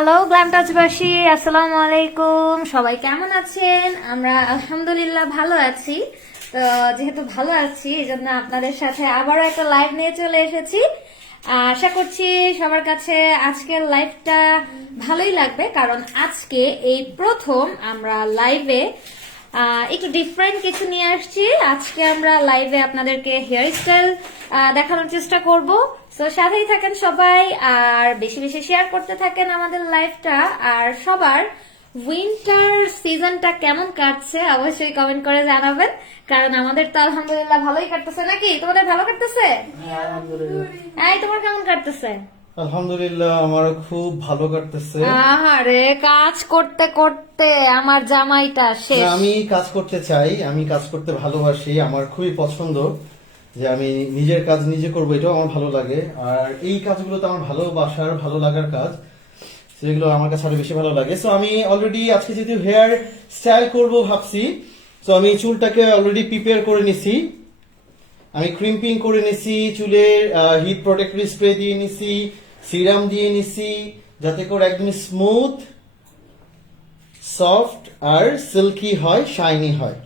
Hello glam টাচবাসী, আসসালামু আলাইকুম। সবাই কেমন আছেন? আমরা আলহামদুলিল্লাহ ভালো আছি। তো যেহেতু ভালো আছি এই জন্য আপনাদের সাথে আবারও একটা লাইভ নিয়ে চলে এসেছি। আশা করছি সবার কাছে আজকের লাইভটা ভালোই লাগবে, কারণ আজকে এই প্রথম আমরা লাইভে একটু ডিফারেন্ট কিছু নিয়ে আসছি। আজকে আমরা লাইভে আপনাদেরকে হেয়ার স্টাইল দেখানোর চেষ্টা করব। তো সাথেই থাকেন সবাই, আর বেশি বেশি শেয়ার করতে থাকেন আমাদের লাইভটা। আর সবার উইন্টার সিজনটা কেমন কাটছে অবশ্যই কমেন্ট করে জানাবেন, কারণ আমাদের তো আলহামদুলিল্লাহ ভালোই কাটতেছে। নাকি তোমাদের ভালো কাটতেছে? এই তোমার কেমন কাটতেছে? আলহামদুলিল্লাহ আমারও খুব ভালো কাটতেছে। আরে কাজ করতে করতে আমার জামাইটা শেষ। আমি কাজ করতে চাই, আমি কাজ করতে ভালোবাসি, আমার খুবই পছন্দ যে আমি নিজের কাজ নিজে করবো, এটাও আমার ভালো লাগে। আর এই কাজগুলো তো আমার ভালোবাসার ভালো লাগার কাজ, সেগুলো আমার কাছে আরো বেশি ভালো লাগে। সো আমি অলরেডি আজকে যেহেতু হেয়ার স্টাইল করব ভাবছি, তো আমি চুলটাকে অলরেডি প্রিপেয়ার করে নিছি। আমি ক্রিম্পিং করে নিছি, চুলে হিট প্রোটেক্টর স্প্রে দিয়ে নিছি, সিরাম দিয়ে নিছি, যাতে করে একদম স্মুথ, সফট আর সিল্কি হয়, শাইনি হয়।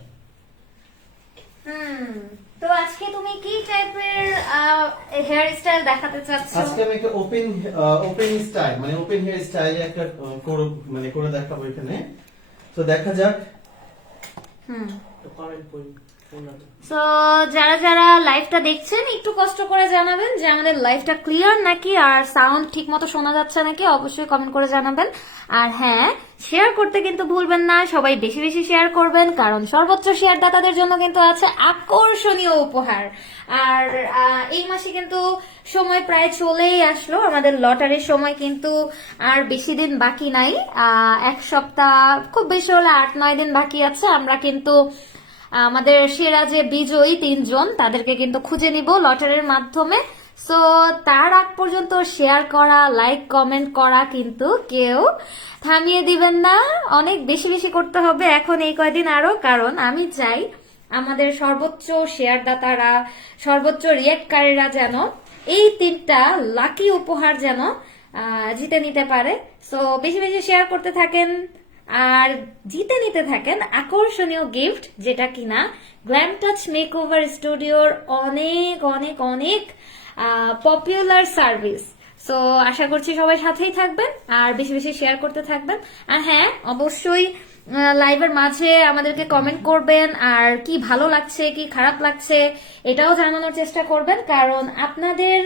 তো আজকে তুমি কি টাইপের হেয়ার স্টাইল দেখাতে চাচ্ছ? আজকে আমি একটা ওপেন স্টাইল, মানে ওপেন হেয়ার স্টাইল একটা করে দেখাবো এখানে। তো দেখা যাক। সো যারা যারা লাইভটা দেখছেন একটু কষ্ট করে জানাবেন যে আমাদের লাইভটা ক্লিয়ার নাকি, আর সাউন্ড ঠিক মতো শোনা যাচ্ছে নাকি, অবশ্যই কমেন্ট করে জানাবেন। আর হ্যাঁ, শেয়ার করতে কিন্তু ভুলবেন না, সবাই বেশি বেশি শেয়ার করবেন, কারণ সর্বোচ্চ শেয়ার দাতাদের জন্য কিন্তু আছে আকর্ষণীয় উপহার। আর এই মাসে কিন্তু সময় প্রায় চলেই আসলো, আমাদের লটারির সময় কিন্তু আর বেশি দিন বাকি নাই। এক সপ্তাহ, খুব বেশি হলে 8-9 দিন বাকি আছে। আমরা কিন্তু আমাদের সেরা যে বিজয়ী 3 জন তাদেরকে কিন্তু খুঁজে নিব লটারির মাধ্যমে। সো তার আগ পর্যন্ত শেয়ার করা, লাইক কমেন্ট করা কিন্তু কেউ থামিয়ে দিবেন না, অনেক বেশি বেশি করতে হবে এখন এই কয়দিন আরো, কারণ আমি চাই আমাদের সর্বোচ্চ শেয়ারদাতারা, সর্বোচ্চ রিয়েক্টকারীরা যেন এই 3টা লাকি উপহার যেন জিতে নিতে পারে। সো বেশি বেশি শেয়ার করতে থাকেন আর জিতে নিতে থাকেন আকর্ষণীয় গিফট, যেটা কিনা গ্ল্যাম টাচ মেকওভার স্টুডিওর অনেক অনেক অনেক পপুলার সার্ভিস। সো আশা করছি সবাই সাথেই থাকবেন আর বেশি বেশি শেয়ার করতে থাকবেন। আর হ্যাঁ, অবশ্যই লাইভের মাঝে আমাদেরকে কমেন্ট করবেন, আর কি ভালো লাগছে কি খারাপ লাগছে এটাও জানানোর চেষ্টা করবেন, কারণ আপনাদের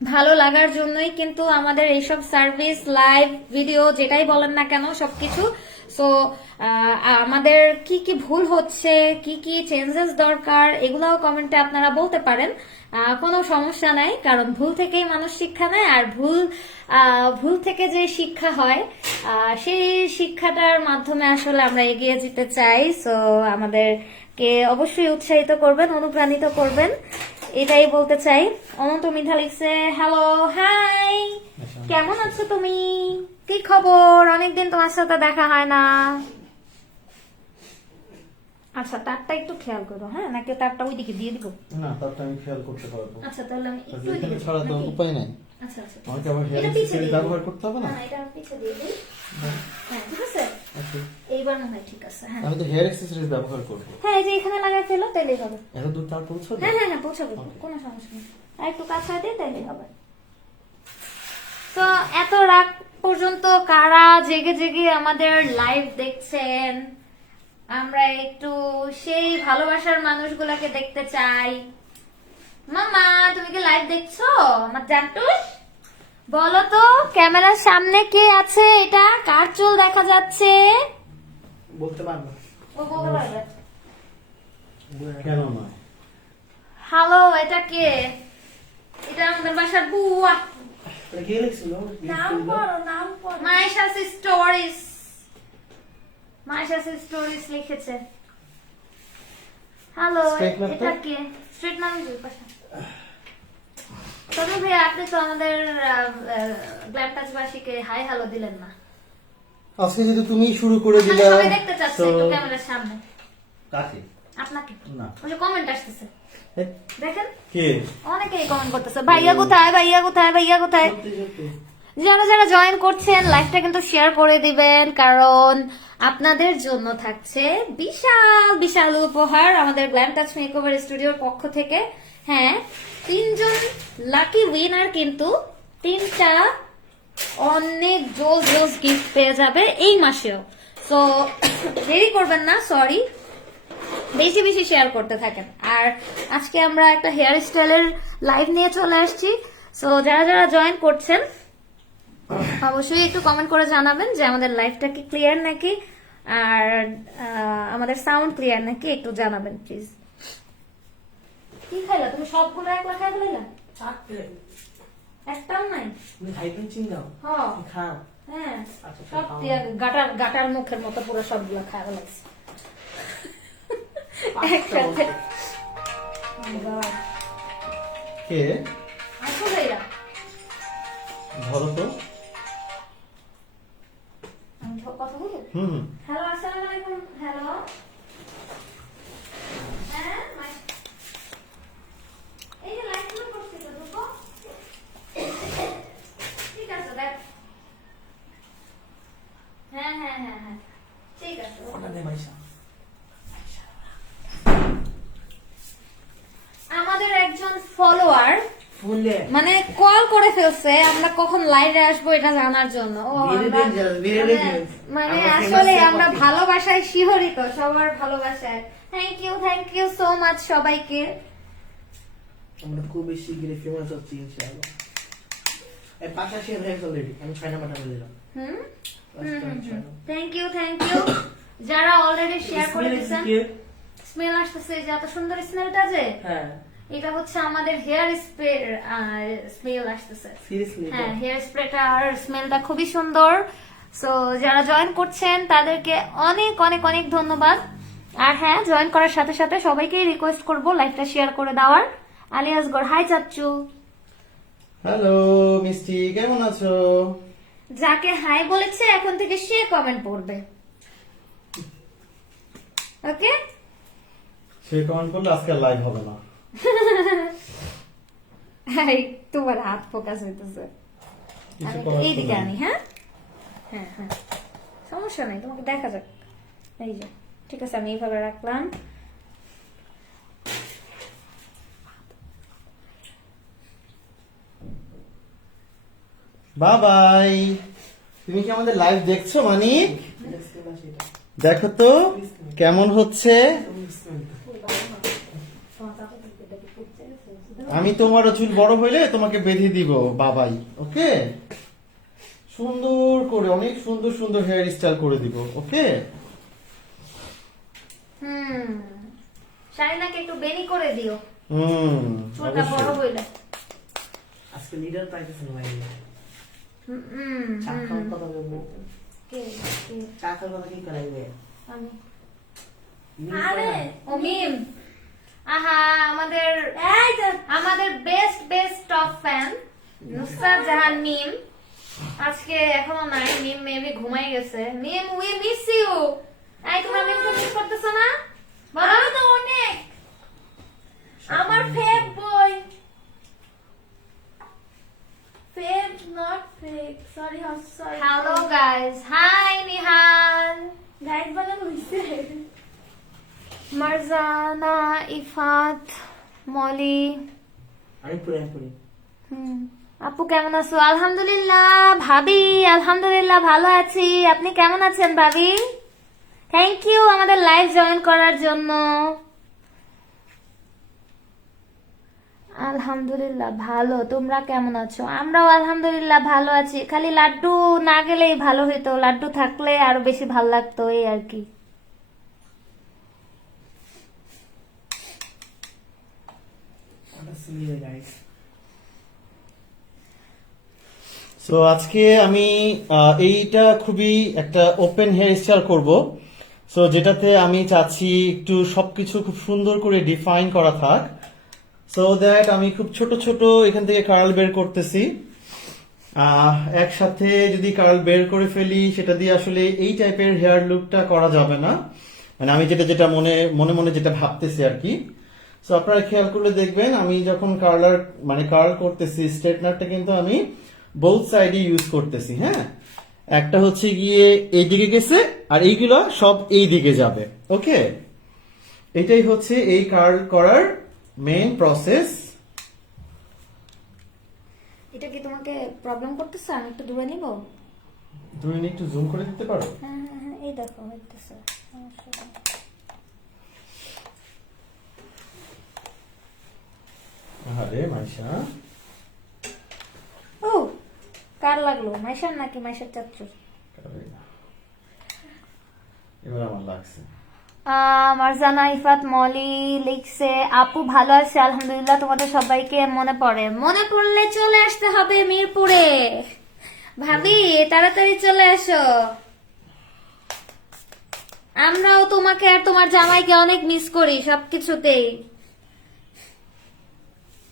ভালো লাগার জন্যই কিন্তু আমাদের এইসব সার্ভিস, লাইভ ভিডিও যেটাই বলেন না কেন সবকিছু। সো আমাদের কি কি ভুল হচ্ছে, কি কি চেঞ্জেস দরকার, এগুলাও কমেন্টে আপনারা বলতে পারেন, কোনো সমস্যা নাই, কারণ ভুল থেকেই মানুষ শিক্ষা নেয়। আর ভুল থেকে যে শিক্ষা হয় সেই শিক্ষাটার মাধ্যমে আসলে আমরা এগিয়ে যেতে চাই। সো আমাদেরকে অবশ্যই উৎসাহিত করবেন, অনুপ্রাণিত করবেন, এটাই বলতে চাই। অনন্ত মিঠা লিখছে হ্যালো, হাই, কেমন আছো তুমি, কি খবর, অনেকদিন তোমার সাথে দেখা হয় না। আচ্ছা, তারটা একটু খেয়াল করো, হ্যাঁ, নাকি তারটা ওইদিকে দিয়ে দিব? না, তারটা আমি খেয়াল করতে পারবো। আচ্ছা, তাহলে আমি একটু এখানে ছাড়া তো উপায় নাই। আচ্ছা আচ্ছা, আমাকে আবার হেয়ার এটা পিছে অ্যাক্সেসরি দিয়ে ব্যবহার দিই। করতে হবে না। না, এটা পিছে দিয়ে দিই। হ্যাঁ, ঠিক আছে, এইবার মনে হয় ঠিক আছে। হ্যাঁ আমি তো হেয়ার অ্যাক্সেসরিজ ব্যবহার করব। হ্যাঁ, এই যে এখানে লাগাই ফেলো, তাইলেই হবে। এত দূর তার পৌঁছাবে? হ্যাঁ হ্যাঁ হ্যাঁ, পৌঁছাবে, কোনো সমস্যা নেই। আর একটু কাছে দিয়ে তাইলেই হবে। তো এত রাত পর্যন্ত কারা জেগে জেগে আমাদের লাইভ দেখছেন, আমরা একটু সেই ভালোবাসার মানুষগুলাকে দেখতে চাই। মামা, তুমি কি লাইভ দেখছো আমার জানটুস? বলো তো ক্যামেরার সামনে কে আছে, এটা কার চুল দেখা যাচ্ছে? বলতে পারবো। ও বলতে পারবে। কেন না? হ্যালো, এটা কে? এটা আমাদের বাসার বুয়া। কে লিখছিল? নাম পড়ো। মাইশাস স্টোরিজ, মাইশাস স্টোরিজ লিখেছে। হ্যালো, এটা কে? স্ট্রিট ম্যানেজার পাশা। তবে ভাই, আপনি তো আমাদের গ্ল্যাম টাচবাসীকে হাই হ্যালো দিলেন না। আজকে যেহেতু তুমি শুরু করে দিলা, সবাই দেখতে চাচ্ছে একটু ক্যামেরার সামনে। কাকে? আপনাকে না, ওই যে কমেন্ট আসতেছে, দেখেন কে? অনেকেই কমেন্ট করতেছে, ভাইয়া কোথায়, ভাইয়া কোথায়, ভাইয়া কোথায়। যারা যারা জয়েন করছেন লাইভটা কিন্তু শেয়ার করে দিবেন, কারণ আপনাদের জন্য থাকছে বিশাল বিশাল উপহার আমাদের গ্ল্যাম টাচ মেকওভার স্টুডিওর পক্ষ থেকে। হ্যাঁ, 3জন লাকি উইনার কিন্তু 3টা অনেক জোস গিফট পেয়ে যাবে এই মাসেও। সো দেরি করবেন না, সরি, বেশি বেশি শেয়ার করতে থাকেন। আর আজকে আমরা একটা হেয়ার স্টাইলের লাইভ নিয়ে চলে আসছি। সো যারা যারা জয়েন করছেন অবশ্যই একটু কমেন্ট করে জানাবেন যে আমাদের লাইভটা কি ক্লিয়ার নাকি, আর আমাদের সাউন্ড ক্লিয়ার নাকি, একটু জানাবেন প্লিজ। কি খাইলা তুমি? সবগুলো একলা খাই ফেলাইলা? একটাও নাই? হ্যাঁ হ্যাঁ, সব গাটার মুখের মতো পুরো সবগুলো খাওয়া লাগছে একসাথে। কে আসলে এরা ধরো তো। আমি কথা বলবো। হুম, হ্যালো, আসসালামু আলাইকুম। হ্যালো, হ্যাঁ, এই যে লাইভ শুরু করছি তো, দুটো ঠিক আছে, দেখ। হ্যাঁ হ্যাঁ হ্যাঁ হ্যাঁ, ঠিক আছে। আমাদের একজন ফলোয়ার মানে কল করে ফেলছে আমরা কখন লাইভে আসবো এটা জানার জন্য। মানে আসলে আমরা ভালোবাসায় শিহরিত, সবার ভালোবাসায়। থ্যাংক ইউ সো মাচ সবাইকে। আমরা খুব শীঘ্রই ফেমাস হচ্ছি ইনশাআল্লাহ। এই পাশাপাশি অলরেডি আমি 6 নাম্বারটা বলে দিলাম। থ্যাংক ইউ যারা অলরেডি শেয়ার করে দিয়েছেন। স্মেল আসতেছে, যে এত সুন্দর স্মেলটা, যে হ্যাঁ এটা হচ্ছে আমাদের হেয়ার স্প্রে স্মেল আসতেছে। সিরিয়াসলি হ্যাঁ, হেয়ার স্প্রেটা আর স্মেলটা খুবই সুন্দর। সো যারা জয়েন করছেন তাদেরকে অনেক অনেক অনেক ধন্যবাদ। আর হ্যাঁ, জয়েন করার সাথে সাথে সবাইকেই রিকোয়েস্ট করব লাইভটা শেয়ার করে দেওয়ার। আলিয়াসগড়, হাই চাচ্চু। হ্যালো মিষ্টি, কেমন আছো? যাকে হাই বলেছে এখন থেকে সে কমেন্ট পড়বে, ওকে? সে কমেন্ট করলে আজকে লাইভ হবে না। হাই, তোমার হাত ফোকাস হইতেছে। কিছু আমি করার এইদিকে তো নেই। আনি। হ্যাঁ হ্যাঁ হ্যাঁ, সমস্যা নেই, তোমাকে দেখা যাক। এই যে, ঠিক আছে, আমি এইভাবে রাখলাম। বাই। তুমি কি আমাদের লাইভ দেখছো মানিক? দেখো তো কেমন হচ্ছে। আমি তোমার চুল বড় হইলে তোমাকে বেঁধে দিব বাবাই, ওকে? সুন্দর করে, অনেক সুন্দর সুন্দর হেয়ার স্টাইল করে দিব, ওকে? শাইনাকে একটু বেনি করে দিও, হুম, চুলটা বড় অবশ্যই। হইলে। আজকে লিডার পাইতেছেন ভাই। হুম, চা খাওয়ার কথা বলবো। কে কে? চা খাওয়ার কথা কি করাইবে? আমি। মিম আরে করে না। ও মিম, আহা, আমাদের best top fan Nusrat Jahan মিম আজকে এখনো নাই। মিম মেবি ঘুমাই গেছে। মিম, উই মিস ইউ। এই তোমরা মিমকে মিস করতেছো না? বলো তো। অনেক আমার ফেভ বই। Fake, not fake. Sorry, sorry. Hello guys, hi Nihal, Guys, বানানো হইছে। মারজানা, ইফাত, মলি। আমি পড়ি। আপু কেমন আছো? আলহামদুলিল্লাহ। ভাবি, আলহামদুলিল্লাহ ভালো আছি। আপনি কেমন আছেন ভাবি? থ্যাংক ইউ আমাদের লাইভ জয়েন করার জন্য। আলহামদুলিল্লাহ ভালো, তোমরা কেমন আছো? আমরাও আলহামদুলিল্লাহ ভালো আছি। খালি লাড্ডু না গেলেই ভালো হইতো, লাড্ডু থাকলে আরো বেশি ভালো লাগতো, এই আর কি। ওটা সিনিয়র গাইস। সো আজকে আমি এইটা খুবই একটা ওপেন হেয়ার স্টাইল করব। সো যেটাতে আমি চাচ্ছি একটু সবকিছু খুব সুন্দর করে ডিফাইন করা থাক। সো দ্যাট আমি খুব ছোট ছোট এখান থেকে কার্ল বের করতেছি। একসাথে যদি কার্ল বের করে ফেলি সেটা দিয়ে আসলে এই টাইপের হেয়ার লুকটা করা যাবে না। মানে আমি যেটা মনে মনে যেটা ভাবতেছি আর কি। সো আপনারা খেয়াল করলে দেখবেন আমি যখন কার্ল করতেছি, স্ট্রেটনারটা কিন্তু আমি বোথ সাইডে ইউজ করতেছি। হ্যাঁ, একটা হচ্ছে গিয়ে এই দিকে গেছে আর এইগুলো সব এই দিকে যাবে। ওকে, এটাই হচ্ছে এই কার্ল করার মেইন প্রসেস। এটা কি তোমাকে প্রবলেম করতেছে? আমি একটু দূরে নিব? তুমি একটু জুম করে দিতে পারো? হ্যাঁ হ্যাঁ হ্যাঁ, এই দেখো হইতেছে, সমস্যা নেই। আরে মাইশা, ও কার লাগলো? মাইশার নাকি মাইশার চাচ্চুর? এবার আমার লাগছে। মারজানা ইফাত মলি লিখছে, আপু ভালো আছে আলহামদুলিল্লাহ, তোমাদের সবাইকে মনে পড়ে। মনে পড়লে চলে আসতে হবে মিরপুরে। ভাবি তাড়াতাড়ি চলে আসো, আমরাও তোমাকে আর তোমার জামাইকে অনেক মিস করি সবকিছুতেই।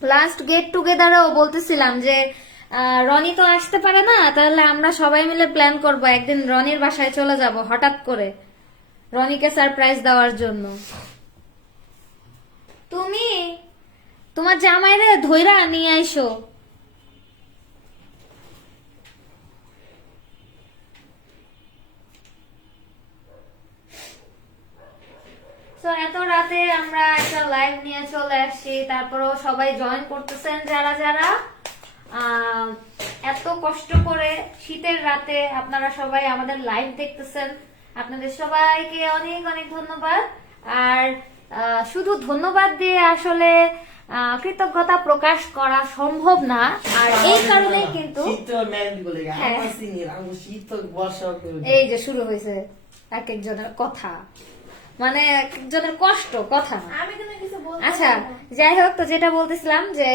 লাস্ট গেট টুগেদারও বলতেছিলাম যে রনি তো আসতে পারে না, তাহলে আমরা সবাই মিলে প্ল্যান করব একদিন রনির বাসায় চলে যাব হঠাৎ করে রনিকে সারপ্রাইজ দেওয়ার জন্য। তুমি তোমার জামাইরে ধইরা নিয়ে আইসো। তো এত রাতে আমরা একটা লাইভ নিয়ে চলে আসছি, তারপরেও সবাই জয়েন করতেছেন যারা যারা। এত কষ্ট করে শীতের রাতে আপনারা সবাই আমাদের লাইভ দেখতেছেন, আপনাদের সবাইকে অনেক অনেক ধন্যবাদ। আর শুধু ধন্যবাদ দিয়ে আসলে কৃতজ্ঞতা প্রকাশ করা সম্ভব না, আর এই কারণে কিন্তু হ্যাঁ, এই যে শুরু হয়েছে এক একজনের কথা, মানে এক একজনের কষ্ট কথা না। আমি কিন্তু কিছু বলতে আচ্ছা পারবো না। যাই হোক, তো যেটা বলতেছিলাম যে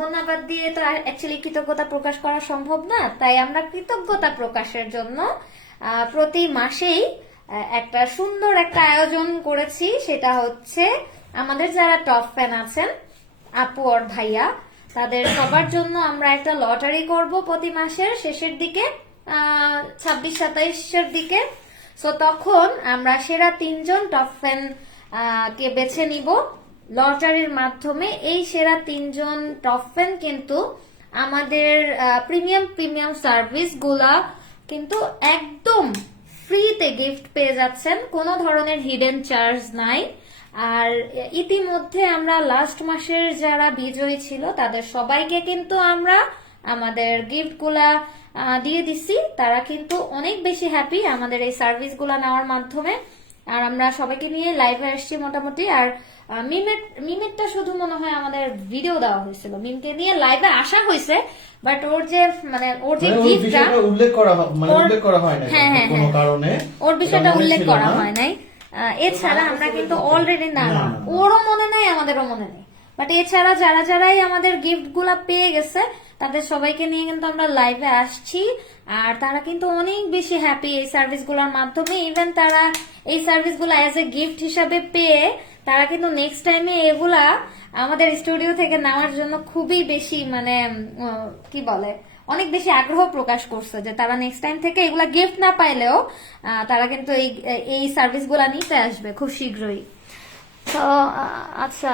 ধন্যবাদ দিয়ে তো অ্যাকচুয়ালি কৃতজ্ঞতা প্রকাশ করা সম্ভব না, তাই আমরা কৃতজ্ঞতা প্রকাশের জন্য প্রতি মাসেই একটা সুন্দর একটা আয়োজন করেছি। সেটা হচ্ছে আমাদের যারা টপ ফ্যান আছেন আপু আর ভাইয়া, তাদের সবার জন্য আমরা একটা লটারি করব প্রতি মাসের শেষের দিকে, 26-27 দিকে। সো তখন আমরা সেরা 3 জন টপ ফ্যান কে বেছে নিব লটারির মাধ্যমে। এই সেরা 3 জন টপ ফ্যান কিন্তু আমাদের প্রিমিয়াম সার্ভিস গুলা কিন্তু একদম ফ্রিতে গিফট পেয়ে যাচ্ছেন, কোনো ধরনের হিডেন চার্জ নাই। আর ইতিমধ্যে আমরা লাস্ট মাসের যারা বিজয়ী ছিল তাদের সবাইকে কিন্তু আমরা আমাদের গিফট গুলা দিয়ে দিছি, তারা কিন্তু অনেক বেশি হ্যাপি আমাদের এই সার্ভিস গুলা নেওয়ার মাধ্যমে। আর আমরা সবাইকে নিয়ে লাইভে আসছি মোটামুটি। আর মিমেরটা শুধু মনে হয় আমাদের ভিডিও দেওয়া হয়েছিল, মিমকে নিয়ে লাইভে আসা হয়েছে, বাট ওর যে ওর যে গিফটটা উল্লেখ করা হয় না হ্যাঁ হ্যাঁ কোনো কারণে, ওর বিষয়টা মনে উল্লেখ ছিল করা না। হয় নাই। এছাড়া আমরা কিন্তু অলরেডি না, ওরও মনে নাই আমাদেরও মনে নেই, বাট এছাড়া যারাই আমাদের গিফট গুলা পেয়ে গেছে তাদের সবাইকে নিয়ে কিন্তু আমরা লাইভে আসছি। আর তারা কিন্তু অনেক বেশি হ্যাপি এই সার্ভিস গুলোর মাধ্যমে। ইভেন তারা এই সার্ভিস গুলা অ্যাজ এ গিফট হিসাবে পেয়ে তারা কিন্তু নেক্সট টাইমে এগুলা আমাদের স্টুডিও থেকে নেওয়ার জন্য খুবই বেশি মানে কি বলে অনেক বেশি আগ্রহ প্রকাশ করছে যে তারা নেক্সট টাইম থেকে এগুলা গিফট না পাইলেও তারা কিন্তু এই সার্ভিস গুলা নিতে আসবে খুব শীঘ্রই। তো আচ্ছা,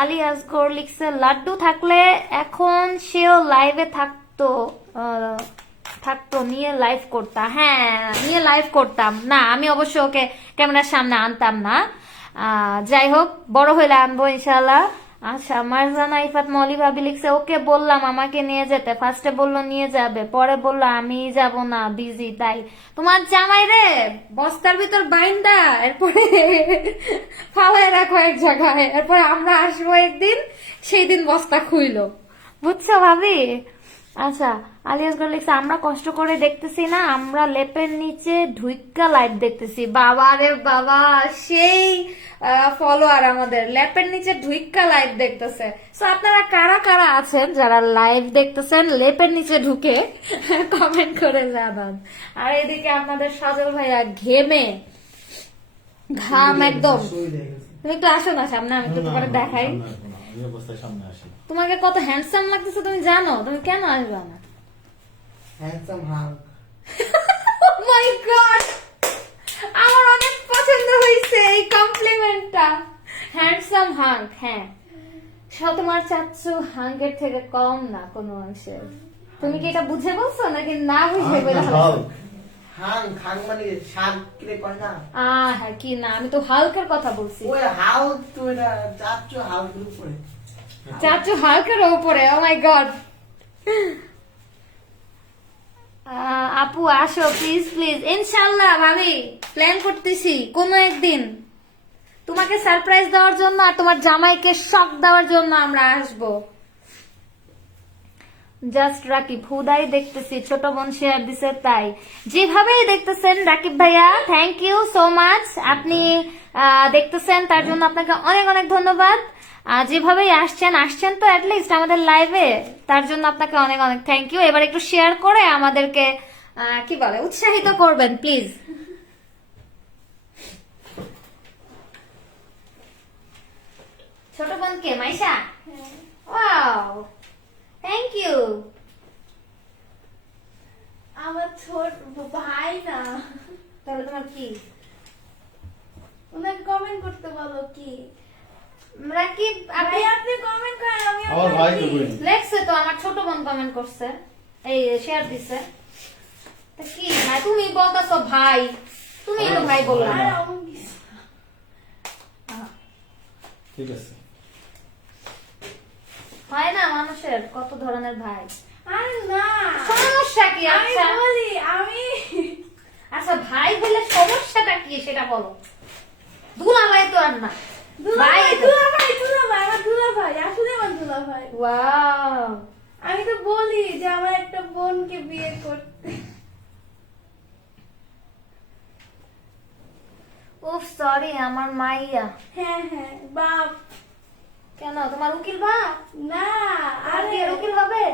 আলী আসগর লিখছে, লাড্ডু থাকলে এখন সেও লাইভে থাকতো নিয়ে লাইভ করতাম। হ্যাঁ, নিয়ে লাইভ করতাম না, আমি অবশ্য ওকে ক্যামেরার সামনে আনতাম না। যাই হোক, বড় হইলে আনবো ইনশাল্লাহ। আচ্ছা, মারজানা ইফাত মলি ভাবি লিখছে, ওকে বললাম আমাকে নিয়ে যেতে, ফার্স্টে বললো নিয়ে যাবে, পরে বললো আমি যাব না, বিজি। তাই তোমার জামাই রে বস্তার ভিতর বাইন্দা এরপরে ফালায় রাখো এক জায়গায়, এরপরে আমরা আসবো একদিন, সেই দিন বস্তা খুইলো, বুঝছো ভাবি? আচ্ছা, আলিয়াসগর লিখছে, আমরা কষ্ট করে দেখতেছি না, আমরা লেপের নিচে ঢুইকা লাইভ দেখতেছি। বাবা রে বাবা, সেই ফলোয়ার আমাদের লেপের নিচে ঢুইকা লাইভ দেখতেছে। সো আপনারা কারা কারা আছেন যারা লাইভ দেখতেছেন লেপের নিচে ঢুকে কমেন্ট করে জানান। আর এদিকে আপনাদের সজল ভাইয়া ঘেমে ঘাম একদম। তুমি একটু আসো না সামনে, আমি একটু তোমাকে দেখাই তোমাকে কত হ্যান্ডসাম লাগতেছে। তুমি জানো তুমি কেন আসবে না? Handsome hunk. Oh my God! আমার অনেক পছন্দ হয়েছে এই কমপ্লিমেন্টটা, হ্যান্ডসাম হাঙ্ক। হ্যাঁ, তোমার চাচ্ছু হাঙ্কের থেকে কম না কোনো অংশে। তুমি কি এটা বুঝে বলছো নাকি না বুঝে আমি বলে হাল্ক। হাং খাং মানে শাক কিরে কয় না হ্যাঁ কি না, আমি তো হাল্কের কথা বলছি। ওই হাল্ক তো এটা চাচ্চু হাল্কের উপরে চাচু হাল্কের উপরে, ও মাই গড। আপু আসো প্লিজ প্লিজ, ইনশাআল্লাহ ভাবি প্ল্যান করতেছি কোনো একদিন তোমাকে সারপ্রাইজ দেওয়ার জন্য আর তোমার জামাইকে শক দেওয়ার জন্য আমরা আসবো। জাস্ট রাকিব হুদাই দেখতেছি, ছোট বোন শেয়ার দিছে তাই। যেভাবেই দেখতেছেন রাকিব ভাইয়া, থ্যাংক ইউ সো মাচ। আপনি দেখতেছেন তার জন্য আপনাকে অনেক অনেক ধন্যবাদ। যেভাবেই আসছেন তো অ্যাটলিস্ট আমাদের লাইভে, তার জন্য আপনাকে অনেক অনেক থ্যাংক ইউ। এবার একটু শেয়ার করে আমাদেরকে কি বলে উৎসাহিত করবেন প্লিজ। ছোট বোনকে মাইশা, ওয়াও থ্যাংক ইউ। আমার ছোট ভাই না, তাহলে তোমার কি? ওনাকে কমেন্ট করতে বলো কি। রাকিব ভাই আপনি কমেন্ট করেন, আমি আমার আপনার ভাই কি? তো কইনি। লেখছে তো, আমার ছোট বোন কমেন্ট করছে, এই শেয়ার দিছে। তা কি ভাই তুমি বলতাছো ভাই, তুমি তো ভাই বললা আর না। অমন কিছু। ঠিক আছে। হয় না মানুষের কত ধরনের ভাই। আরে না, সমস্যা কি? আমি আচ্ছা বলি আমি আচ্ছা ভাই বলে সমস্যাটা কি সেটা বলো। দুলা ভাই তো আর না, ভাই তো। আমার দুলা ভাই আসলে আমার দুলা ভাই। ওয়াও, আমি তো বলি যে আমার একটা বোনকে বিয়ে করতে। উফ সরি আমার মাইয়া। হ্যাঁ হ্যাঁ বাপ। কেন তোমার উকিল বাপ? না আর আরে বিয়ের উকিল হবে?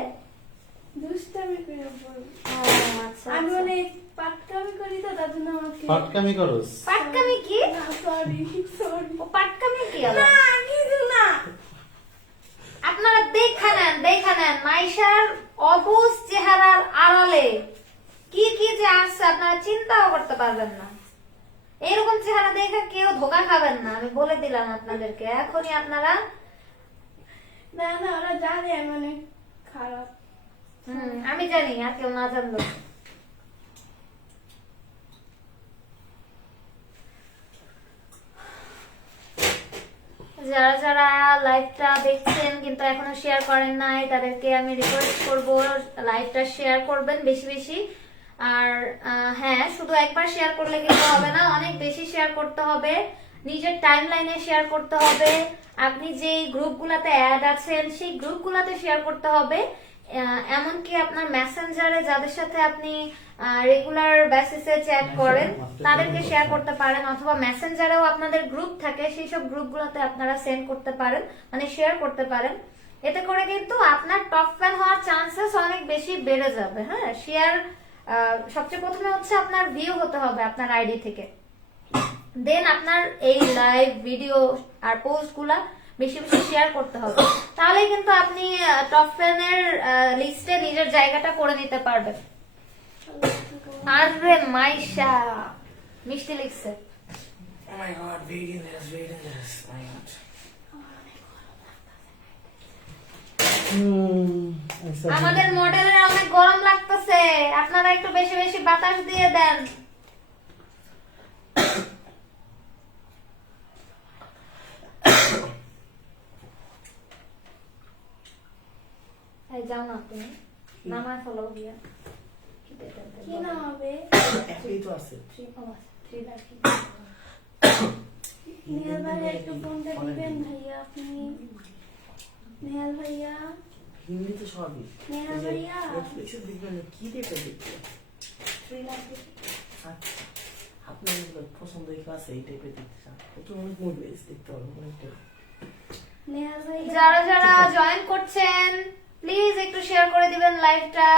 দুষ্টামি করে বল। ও আচ্ছা আমি আচ্ছা। মানে পাটকামি করি তো তার জন্য আমাকে পাটকামি করস? পাটকামি কি? না সরি সরি ও পাটকামি কি আবার? না কিছু না। আপনারা দেখা নেন মাইশার অবুজ চেহারার আড়ালে কি কি যে আসছে আপনারা চিন্তাও করতে পারবেন না। এরকম চেহারা দেখে কেউ ধোকা খাবেন না, আমি বলে দিলাম আপনাদেরকে এখনই। আপনারা না না ওরা জানে আমি অনেক খারাপ। আমি জানি, আর কেউ না জানলো। যারা যারা লাইভটা দেখছেন কিন্তু এখনো শেয়ার করেন নাই, তাদেরকে আমি রিকোয়েস্ট করব লাইভটা শেয়ার করবেন বেশি বেশি। আর হ্যাঁ, শুধু একবার শেয়ার করলে কিন্তু হবে না, অনেক বেশি শেয়ার করতে হবে, নিজের টাইমলাইনে শেয়ার করতে হবে। আপনি যেই গ্রুপগুলোতে অ্যাড আছেন সেই গ্রুপগুলোতে শেয়ার করতে হবে। এমনকি আপনার মেসেঞ্জারে যাদের সাথে আপনি রেগুলার বেসিসে চ্যাট করেন তাদেরকে শেয়ার করতে পারেন, অথবা মেসেঞ্জারেও আপনাদের গ্রুপ থাকে সেই সব গ্রুপগুলোতে আপনারা সেন্ড করতে পারেন, মানে শেয়ার করতে পারেন। এতে করে কিন্তু আপনার টপ ফ্যান হওয়ার চান্সেস অনেক বেশি বেড়ে যাবে। হ্যাঁ, শেয়ার সবচেয়ে প্রথমে হচ্ছে আপনার ভিউ হতে হবে আপনার আইডি থেকে, দেন আপনার এই লাইভ ভিডিও আর পোস্ট গুলা বেশি বেশি শেয়ার করতে হবে। তাহলে কিন্তু আপনি টপ ফ্যানের লিস্টে নিজের জায়গাটা করে নিতে পারবেন। আরে মাইশা মিষ্টি লিখছে। Oh my god, very dangerous, very dangerous. Oh my god. আমাদের মডেলের অনেক গরম লাগতেছে, আপনারা একটু বেশি বেশি বাতাস দিয়ে দেন। এই যাও না তুমি, নামায় ফলো গিয়া কি নাম হবে? একই তো আছে। নেহাল ভাইয়া একটু ফোনটা দিবেন ভাইয়া আপনি। নেহাল ভাইয়া, হিন্দি তো সবই। নেহাল ভাইয়া। কিছু দেখবেন না, কি দেখে দেখতে আচ্ছা, আপনার যেগুলো পছন্দ আছে এই টাইপের দেখতে চান, একটু অনেক মুভিজ দেখতে হবে অনেকটাই। নেহাল ভাইয়া যারা যারা জয়েন করছেন প্লিজ একটু শেয়ার করে দিবেন লাইভটা।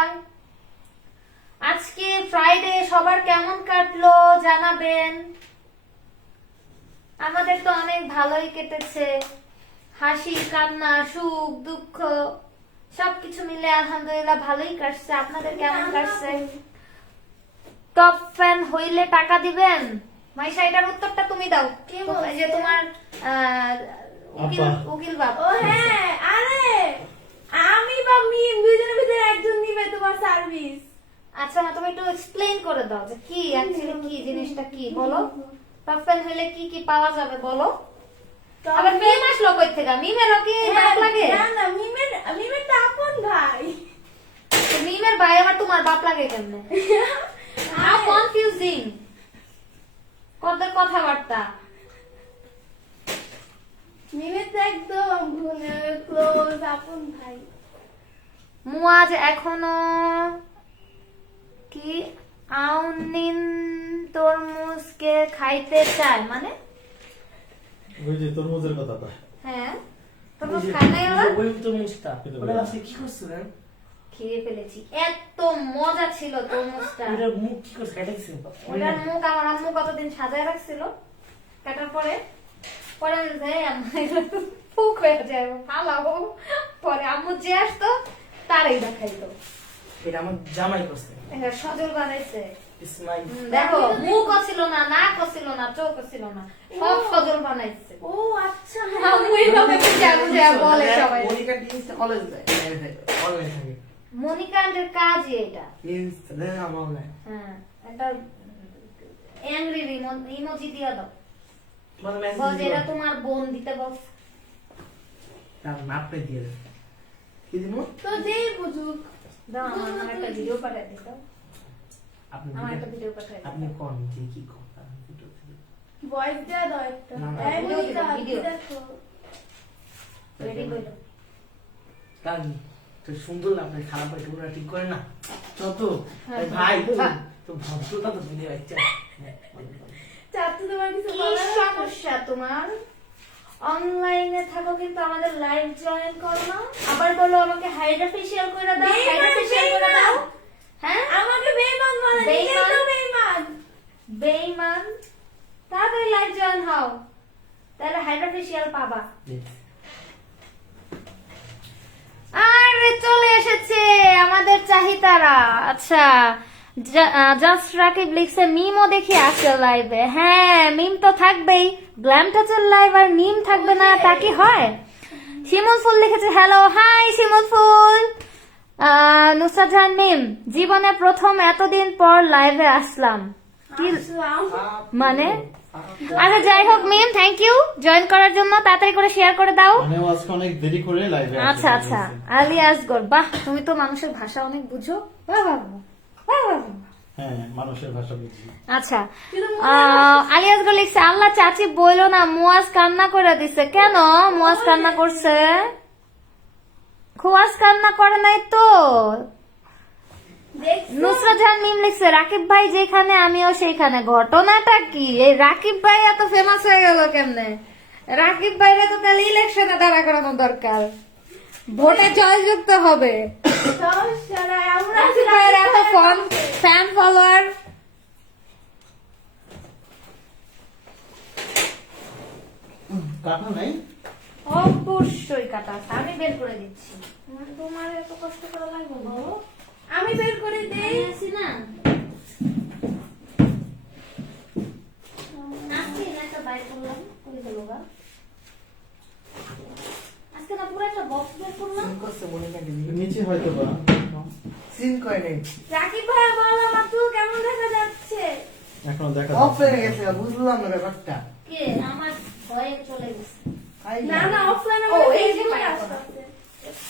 আজকে ফ্রাইডে সবার কেমন কাটলো জানাবেন। আমাদের তো অনেক ভালোই কেটেছে, হাসি কান্না সুখ দুঃখ সবকিছু মিলে আলহামদুলিল্লাহ ভালোই কাটছে। আপনাদের কেমন কাটছে? টপ ফ্যান হইলে টাকা দিবেন? মাইশা এটার উত্তরটা তুমি দাও। কে বলছে? এই যে তোমার উকিল বাবা। ও হ্যাঁ, আরে আমি বা মিম দুজনের ভিতরে একজন নিবে তো তোমার সার্ভিস। আচ্ছা না, তুমি একটু এক্সপ্লেইন করে দাও যে কি অ্যাকচুয়ালি কি জিনিসটা কি বলো। টপ ফ্যান হলে কি কি পাওয়া যাবে বলো। আবার মিম আসলো কই থেকে? মিমেরও কি বাপ লাগে? না না, মিমের তো আপন ভাই। তো মিমের ভাই আবার তোমার বাপ লাগে কেমনে? হাউ কনফিউজিং কত কথাবার্তা। মিমের তো একদম ক্লোজ আপন ভাই। মুয়াজ এখনো কি আউনিন তরমুজকে খাইতে চায় মানে? ওই যে তরমুজের কথাটা। হ্যাঁ, তরমুজ খায় নাই ওরা? ওই তরমুজটা ওটা আপনি কি করছিলেন? খেয়ে ফেলেছি, এত মজা ছিল তরমুজটা। ওটা মুখ কি করে খাইতেছেন? ওটার মুখ আমার আম্মু কতদিন সাজায় রাখছিল, কাটার পরে পরে আমি যাই আম্মু ফুক হয়ে যায় ফালাবো, পরে আম্মু যে আসতো তারাই দেখাইতো। এটা আমার জামাই করছে। এটা সজল বানাইছে। ইসমাইল দেখো মুখও ছিল না, নাকও ছিল না, চোখও ছিল না, সব সজল বানাইছে। ও আচ্ছা, আম্মু এইভাবে বুঝা বুঝা বলে সবাই। মনিকা টিমসটা কলেজ যায়, অনলাইন থাকে। মনিকা আন্টির কাজই এটা। ইনস্টা দেন আমার অনলাইন। হ্যাঁ, একটা অ্যাংরি ইমোজি দিয়া দাও, তোমার বল মেসেজ যে এটা তোমার বোন দিতে বলছে। তার নাপে দিয়ে দেন। কি দিমু? তো যেই বুঝুক। দাও আমার একটা ভিডিও পাঠিয়ে দিতে। আপনি আমার একটা ভিডিও পাঠিয়ে দিতে। আপনি কোন যে কি কথা ভিডিও থেকে ভয়েস দেয়া দাও একটা। না, না, এই ভিডিও মনিকা, দিবো, ভিডিও। দেখো। রেডি কইলো। কারণ তো সুন্দর না, আপনি খারাপ হয় তোমরা ঠিক করে না যত হ্যাঁ, ভাই হ্যাঁ। তো ভদ্রতা তো দিলে বাচ্চা। চাচু তোমার কিছু কি বলার আছে? সমস্যা তোমার? অনলাইনে থাকো কিন্তু আমাদের লাইভ জয়েন করো না, আবার বলো আমাকে হাইড্রা ফেশিয়াল করে দাও, বেইমান, হাইড্রা ফেশিয়াল করে দাও। বেইমান। হ্যাঁ, আমাকে বেঈমান বলে, নিজে বেঈমান? তো বেঈমান। বেঈমান। তাড়াতাড়ি লাইভ জয়েন হও, তাহলে হাইড্রা ফেশিয়াল পাবা। আরে চলে এসেছে আমাদের চাহিতারা। আচ্ছা, জাস্ট রাকিব লিখছে মিমও দেখি আসছে লাইভে। হ্যাঁ, মিম তো থাকবেই, গ্ল্যাম টাচের লাইভ আর মিম থাকবে না তা কি হয়? শিমুল ফুল লিখেছে হ্যালো, হাই শিমুল ফুল। নুসরাত জাহান মিম, জীবনে প্রথম এতদিন পর লাইভে আসলাম। কি আসলাম। মানে? আচ্ছা যাই হোক মিম, থ্যাংক ইউ জয়েন করার জন্য, তাড়াতাড়ি করে শেয়ার করে দাও। মানে ও আজকে অনেক দেরি করে লাইভে আচ্ছা আচ্ছা, আলী আসগর, বাহ তুমি তো মানুষের ভাষা অনেক বুঝো। বাহ বাহ বাহ, বাহ বাহ বাহ। হ্যাঁ, মানুষের ভাষা বুঝি। আচ্ছা, আলী আসগর লিখছে আল্লাহ চাচি বইলো না, মুয়াজ কান্না করে দিছে। কেন মুয়াজ কান্না করছে? খুয়াজ কান্না করে নাই তো। দেখছো? নুসরাত জাহান মিম লিখছে রাকিব ভাই যেখানে আমিও সেইখানে। ঘটনাটা কি? এই রাকিব ভাই এত ফেমাস হয়ে গেল কেমনে? রাকিব ভাইরা তো তাহলে ইলেকশনে দাঁড়া করানো দরকার, ভোটে জয়যুক্ত হবে। সমস্যা নাই, আমরা রাকিব ভাইয়ের এত ফ্যান ফলোয়ার। কাটা নাই? অবশ্যই কাটা আছে, আমি বের করে দিচ্ছি। তোমার এত কষ্ট করা লাগবে না। আমি বের করে দেই। আছি না, আজকে না একটা বাইর করলাম, করে দেবো গা। আজকে না পুরো একটা বক্স বের করলাম। সিন করছে মনিকা টিম। নিচে হয়তো বা। সিন করে নেই। রাকিব ভাই বল, আমার চুল কেমন দেখা যাচ্ছে? এখনো দেখা অফ হয়ে যাচ্ছে গেছে, বুঝলাম না ব্যাপারটা। কে আমার ভয়ে চলে গেছে। না না, অফলাইনে ও, আমার এই যে ফেসবুকে বাইর করা। আসছে।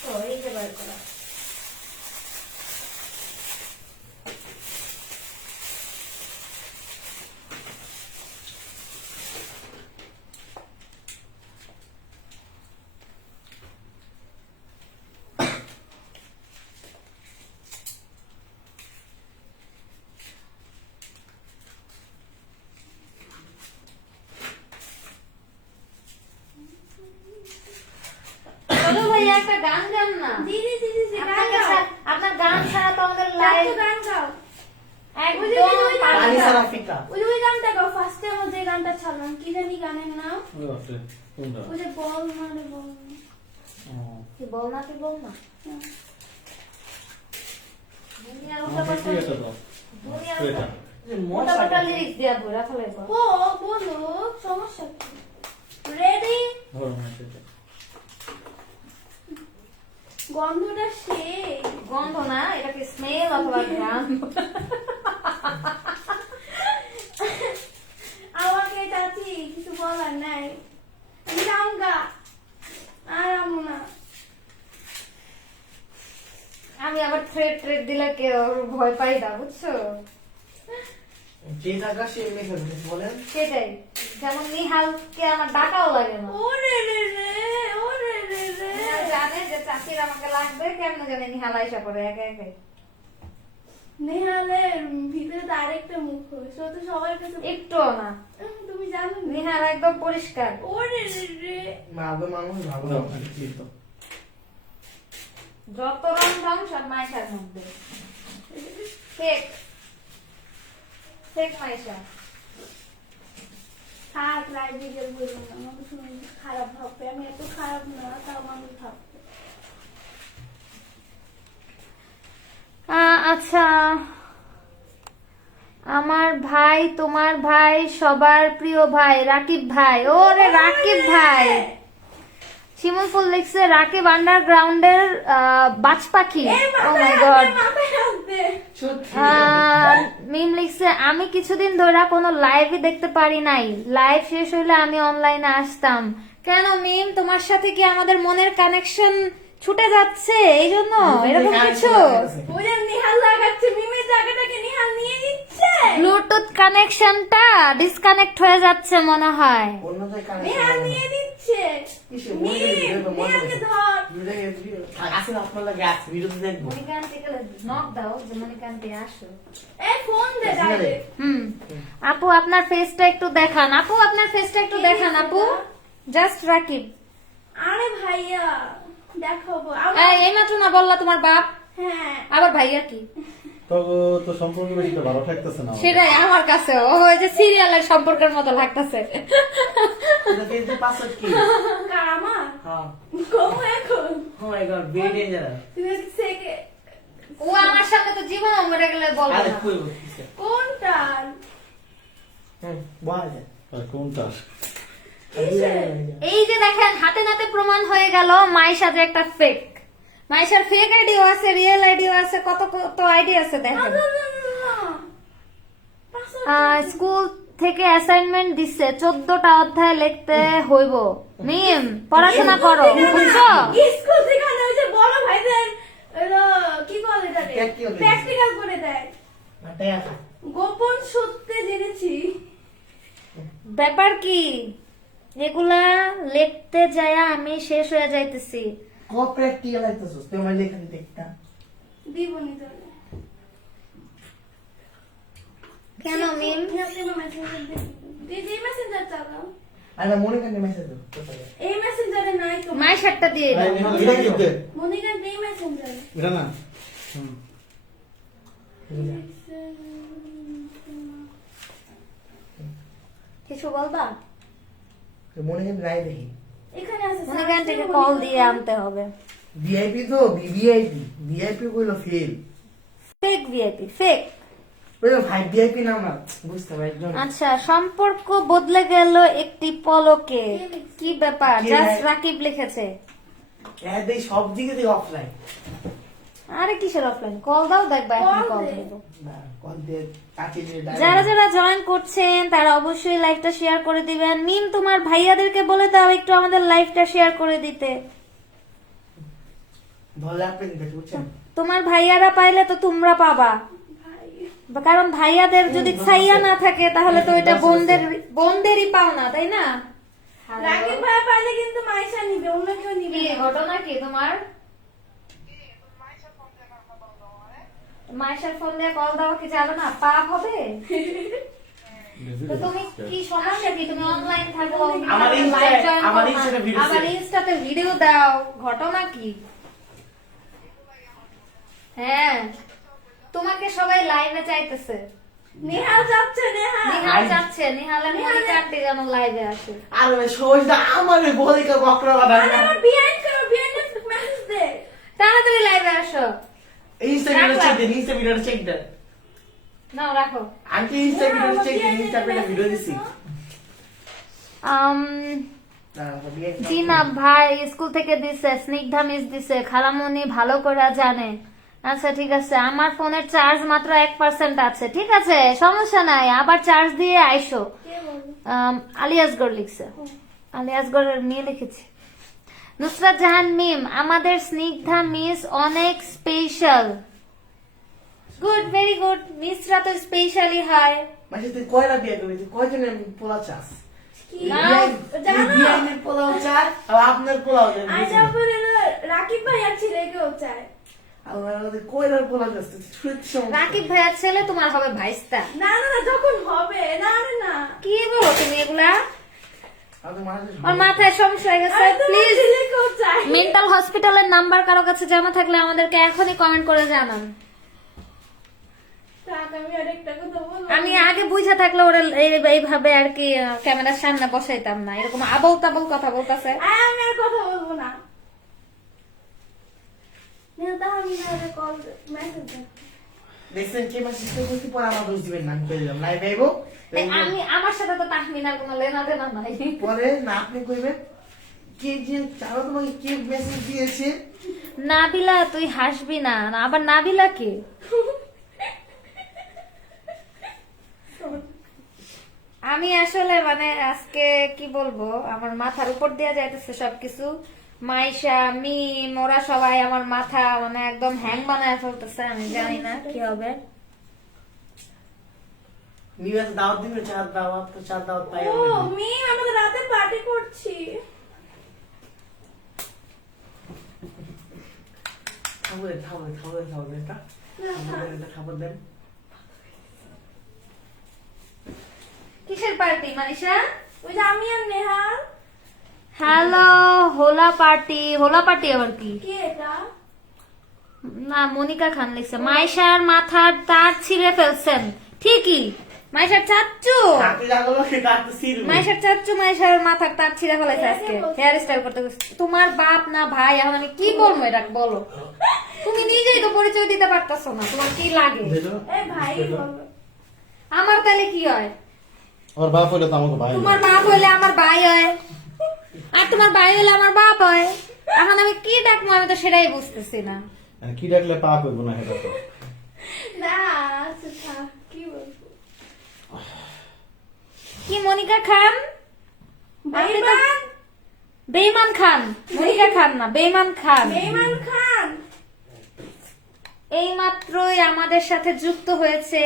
তো এই যে বাইর করা। চলো ভাইয়া একটা গান গান না। জি জি জি জি জি, গান আপনাকে গাও। আপনার গান ছাড়া তো আমাদের চাচু লাইভ গান গাও। একদম ওই পারবে পানি না। সারা ফিকা। ওই গানটা গাও, ফার্স্টে আমার যে গানটা ছাড়লাম, কি জানি গানের নাম? ও আছে, কোনটা? ওই যে বল মানে বল। ও, কি বল না, কি বল না। দুনিয়ার আমাকে কি এটা দাও? দুনিয়ার এটা। যে মোটা মোটা মশা লিরিক্স দিয়া বই রাখা লাগবে। বলো, সমস্যা কি? রেডি? ধরো না সেটা। গন্ধটা সেই। গন্ধ না, এটা কি স্মেল অথবা ঘ্রাণ? আমাকে চাচি কিছু বলার নাই, আমি রামগা আর আমু না। আমি আবার থ্রেড দিলে কেউ ভয় পাই না, বুঝছো? যে টাকা সে মেখে দিতেছে বলেন। সেটাই, যেমন নিহালকে আমার ডাকাও লাগে না। ওরে রে রে, ওরে রে রে। নিহাল জানে যে চাচির আমাকে লাগবে, কেমন জানে নিহাল আইসা করে একা একাই। নেহালের ভিতরে তো আরেকটা মুখ, সে তো সবার কাছে একটুও না, তুমি জানো না? নিহাল একদম পরিষ্কার। ওরে রে রে। মাবে মানুষ ভালো দাও, না। এই তো। যত রং ঢং সব মাইশার মধ্যে। Fake fake Maisha. থাক লাইব্রেরি বলবো না, আমাকে শুনে খারাপ ভাববে, আমি এত খারাপ না, তাও মানুষ ভাববে। আচ্ছা, আমার ভাই, তোমার ভাই, সবার প্রিয় ভাই রাকিব ভাই। ওরে রাকিব ভাই। শিমুল ফুল লিখছে রাকিব আন্ডারগ্রাউন্ডের বাজ পাখি। ও মাই গড। সত্যি মিম লিখছে আমি কিছুদিন ধরে কোনো লাইভই দেখতে পারি নাই, লাইভ শেষ হইলে আমি অনলাইনে আসতাম। কেন মিম, তোমার সাথে কি আমাদের মনের কানেকশন ছুটে যাচ্ছে এই জন্য এরকম কিছু? ওই যে নিহাল লাগাচ্ছে, মিমের জায়গাটাকে নিহাল নিয়ে নিচ্ছে। ব্লুটুথ কানেকশনটা ডিসকানেক্ট হয়ে যাচ্ছে মনে হয়। অন্য জায়গায় নিহাল নিয়ে নিচ্ছে। কিসে মিম, নিহালকে ধর। আছে না আপনার লাগে আছে ভিডিওতে দেখবো। মনিকান্তিকে নক দাও যে মনিকান্তি আসো। এই ফোন দে ডাইরেক্ট। আপু আপনার ফেসটা একটু দেখান, আপু আপনার ফেসটা একটু দেখান আপু। জাস্ট রাকিব। আরে ভাইয়া দেখাবো। এই মাত্র না বললা তোমার বাপ, হ্যাঁ আবার ভাইয়া কি? তো সম্পর্ক বেশি তো ভালো থাকতেছে না আমার। সেটাই আমার কাছে ওই যে সিরিয়ালের সম্পর্কের মতো লাগতেছে। এটা ফেসবুক পাসওয়ার্ড কি? কারামা হ্যাঁ কম এখন। ও মাই গড ভেরি ডেঞ্জারাস। তুমি সেকে ও আমার সাথে তো জীবন মরে গেলে বলবো আরে না। কই বলছিস? কোনটা? বল যা। আর কোনটা? এই যে দেখেন হাতে নাতে প্রমাণ হয়ে গেল মাইশা যে একটা ফেক। মাইশার ফেক আইডিও আছে, রিয়েল আইডিও আছে, কত কত আইডি আছে দেখেন। স্কুল থেকে অ্যাসাইনমেন্ট দিচ্ছে 14টা অধ্যায় লিখতে হইব। মিম পড়াশোনা করো, বুঝছো? স্কুল থেকে না ওই যে বড় ভাইদের হলো কি বলে এটাকে Practical প্র্যাকটিক্যাল করে দেয়। মাথায় আছে। গোপন সত্যে জেনেছি। ব্যাপার কি এগুলা লিখতে যায় আমি শেষ হয়ে যাইতেছি। কো প্র্যাকটিক্যাল আইতাছস তুই আমার লেখা দিতে একটা। দিবনি তাহলে। কেন মিম? দিদি মেসেঞ্জার চালাও। আরে মনে কানে মেসেজ দাও কোথায়? এই মেসেঞ্জারে নাই তো। মাইশারটা দিয়ে দাও। এটা কি দে? মনিকা এই মেসেঞ্জারে। এটা না। হুম। কিছু বলবা? মনে কানে রাই দেখি। এখানে আছে মনিকান থেকে কল দিয়ে আনতে হবে। ভিআইপি তো ভিভিআইপি ভিআইপি কইলো ফেল। Fake VIP fake. কইলো ভাই ভিআইপি না না বুঝতে পারি না। আচ্ছা, সম্পর্ক বদলে গেল একটি পলকে। কি ব্যাপার? কে? জাস্ট রাকিব লিখেছে। এই সব দিকে থেকে অফলাইন। আরে কিসের অফলাইন? কল দাও, দেখবা এখন Call কল দে। দেবো। না কল দিয়ে কাছে দিয়ে যারা যারা জয়েন করছেন তারা অবশ্যই লাইভটা শেয়ার করে দিবেন। মিম তোমার ভাইয়াদেরকে বলে দাও একটু আমাদের লাইভটা শেয়ার করে দিতে। ভালো লাগবে না বুঝছেন? তোমার ভাইয়ারা পাইলে তো তোমরা পাবা, কারণ ভাইয়াদের যদি ছাইয়া না থাকে তাহলে তো এটা বোনদেরই পাওনা, তাই না? রাকিব ভাই পাইলে কিন্তু মাইশা নিবে, অন্য কেউ নিবে কি না। ঘটনা কি তোমার? মাইশার ফোন দিয়ে কল দেওয়া কি যাবে না? পাপ হবে? তো তুমি কি সমস্যা কি? তুমি অনলাইন থাকো, আমার live join আমার করো না, ইনস্টাতে ভিডিও আবার ইনস্টাতে ভিডিও দাও, ঘটনা কি? হ্যাঁ, তোমাকে সবাই লাইভে চাইতেছে। নেহাল যাচ্ছে, নেহাল। নিহাল যাচ্ছে, নিহাল মনিকান্তি যেন লাইভে আসে। আর ওই সহজটা আমার বলিকা বকরা বাবা আরে আমার বিহাইন্ড করো, বিহাইন্ড মেসেজ দে। তাড়াতাড়ি লাইভে আসো। ইনস্টা ভিডিও চেক দে ইনস্টা ভিডিও চেক দে নাও রাখো। আন্টি ইনস্টা ভিডিও চেক দে ইনস্টা ভিডিও দিছি না জি না ভাই, স্কুল থেকে দিছে, স্নিগ্ধা মিস দিছে, খালামণি ভালো করে জানে। আচ্ছা ঠিক আছে, আমার ফোনের চার্জ মাত্র 1% আছে, ঠিক আছে সমস্যা নাই, আবার চার্জ দিয়ে আইসো। কে বলবো? আলিয়াসগড় লিখছে, আলিয়াসগড়ের মেয়ে লিখেছে। নুসরাত জাহান মিম, আমাদের স্নিগ্ধা মিস অনেক special. Good, very good, Misra তো স্পেশালি হয়। মাসে তুই কয়টা বিয়ে করবি? তুই কয়জনের পোলা চাস? কি? না, জানো? বিয়ানের পোলাও চাস, আর আপনার পোলাও চাস। আজ আপনার রাকিব ভাই আর ছেলে কেউ চায়। আমাদের কয়টার পোলা চাস? তুই সত্যি সমস্যা। রাকিব ভাইয়ার ছেলে তোমার হবে ভাইস্তা। না না না, যখন হবে। না না না, কি বলো তুমি এগুলা? আমাদের মানুষ ওর মাথায় সমস্যা হয়ে গেছে। আর তোমার প্লিজ ছেলে কেউ চায়। মেন্টাল হসপিটালের নাম্বার কারো কাছে জানা থাকলে আমাদেরকে এখনই কমেন্ট করে জানান। থাক, আমি আরেকটা কথা বলবো। আমি আগে বুঝে থাকলে ওরা এইভাবে আর কি ক্যামেরার সামনে বসাইতাম না, এরকম আবল তাবল কথা বলতেছে। আমি আর কথা বলবো না। নেতা আমি না কল মেসেজ দেব। দেখছেন কে মাসে করতে পরে আমার দোষ দিবেন না, আমি কই দিলাম লাইভ আইবো আমি আমার সাথে তো তাহমিনার কোনো লেনা দেনা নাই। পরে না আপনি কইবেন কে যে চাও তোমাকে কে মেসেজ দিয়েছে। নাবিলা তুই হাসবি না, না আবার নাবিলা কে? আমি আসলে মানে আজকে কি বলবো, আমার মাথার উপর দেওয়া যাইতেছে সবকিছু। মাইশা মিম ওরা সবাই আমার মাথা মানে একদম হ্যাং বানায় ফেলতেছে, আমি জানি না কি হবে। নিবাস দাওয়াত দিবে, চার দাওয়াত তো চার দাওয়াত পাই ও মি, আমরা তো রাতে পার্টি করছি। খাবার এটা খাবার দেন। কিসের পার্টি মানিশা? ওই যে আমি আর নেহাল। হ্যালো, হোলা পার্টি। হোলা পার্টি আবার কি? কি এটা? না, মনিকা খান লিখছে মাইশার মাথার তার ছিঁড়ে ফেলছেন। ঠিকই, মাইশার চাচ্চু, আপনি জানলো সেটা তো সিল মাইশার চাচ্চু মাইশার মাথার তার ছিঁড়ে ফেলাইছে আজকে হেয়ার স্টাইল করতে গেছে। তোমার বাপ না ভাই, এখন আমি কি বলবো এটা বলো? তুমি নিজেই তো পরিচয় দিতে পারতাছো না, তোমার কি লাগে? এই ভাই বলো। আমার তাহলে কি হয়? ওর বাপ হলে তো আমাকে ভাই না। তোমার বাপ হলে আমার ভাই হয়, আর তোমার ভাই হলে আমার বাপ হয়। এখন আমি কি ডাকবো আমি তো সেটাই বুঝতেছি না। মানে কি ডাকলে পাপ হইব না সেটা তো। না আচ্ছা থাক, কি বলবো? কি মনিকা খান? বেঈমান। বেইমান খান, মনিকা খান না, বেইমান খান। বেঈমান খান। এই মাত্রই আমাদের সাথে যুক্ত হয়েছে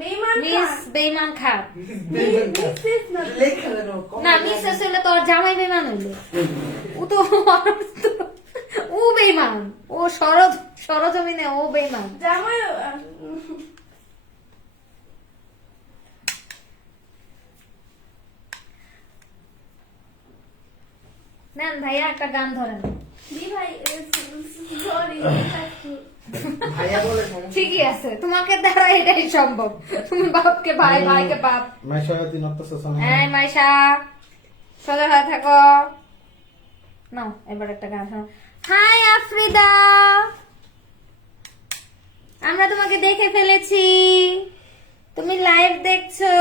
বেঈমান মিস খান। বেইমান খান। মিসেস না। লেখা দেন না মিস আসলে তো ওর জামাই বেইমান হইলো। ও তো ও বেইমান, ও সরজমিনে ও বেইমান। জামাই নেন ভাইয়া একটা গান ধরেন। দি ভাই সরি। ভাইয়া বলে সমস্যা। ঠিকই আছে, তোমাকে দ্বারা এটাই সম্ভব। তুমি বাপকে ভাই, ভাইকে বাপ। মাইশা তিন অত্যাচার হ্যাঁ মাইশা, সোজা হয়ে থাকো। নাও এবার একটা গান শোনো। হাই আফ্রিদা, আমরা তোমাকে দেখে ফেলেছি, তুমি লাইভ দেখছো।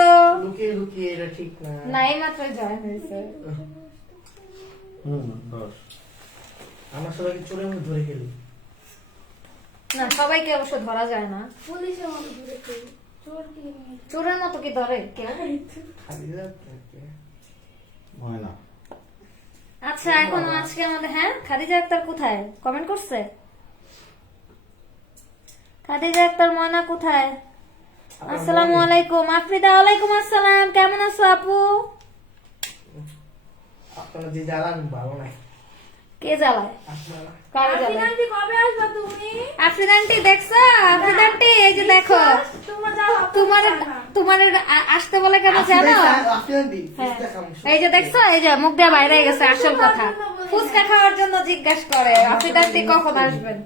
লুকিয়ে লুকিয়ে এটা ঠিক না। না এই মাত্র জয়েন হয়েছে। বস। আমার সবাইকে চোরের মধ্যে ধরে খেলি। না সবাইকে অবশ্য ধরা যায় না, পুলিশের মতো দূরে কেউ চোর কি নিয়ে চোরের মতো কি ধরে কেউ? খালি যাচ্ছে। হয় না। আচ্ছা এখন আজকে আমাদের হ্যাঁ খাদিজা আক্তার কোথায় কমেন্ট করছে? খাদিজা আক্তার ময়না কোথায়? আসসালামু আলাইকুম আফ্রিদা। ওয়ালাইকুম আসসালাম, কেমন আছো আপু? আপনারা যে জ্বালান ভালো নাই। কে জ্বালায়? আপনারা কারে জ্বালায়? আফিনান্টি কবে আসবা তুমি? আফ্রিদা আন্টি দেখছো? আফ্রিদা আন্টি এই যে দেখো, তোমরা যাও তোমার তোমার আসতে বলে কেন জানো? হ্যাঁ। এই যে দেখছো, এই যে মুখ দিয়ে বাইরে গেছে আসল কথা। ফুচকা খাওয়ার জন্য জিজ্ঞাসা করে আফ্রিদা আন্টি কখন আসবেন।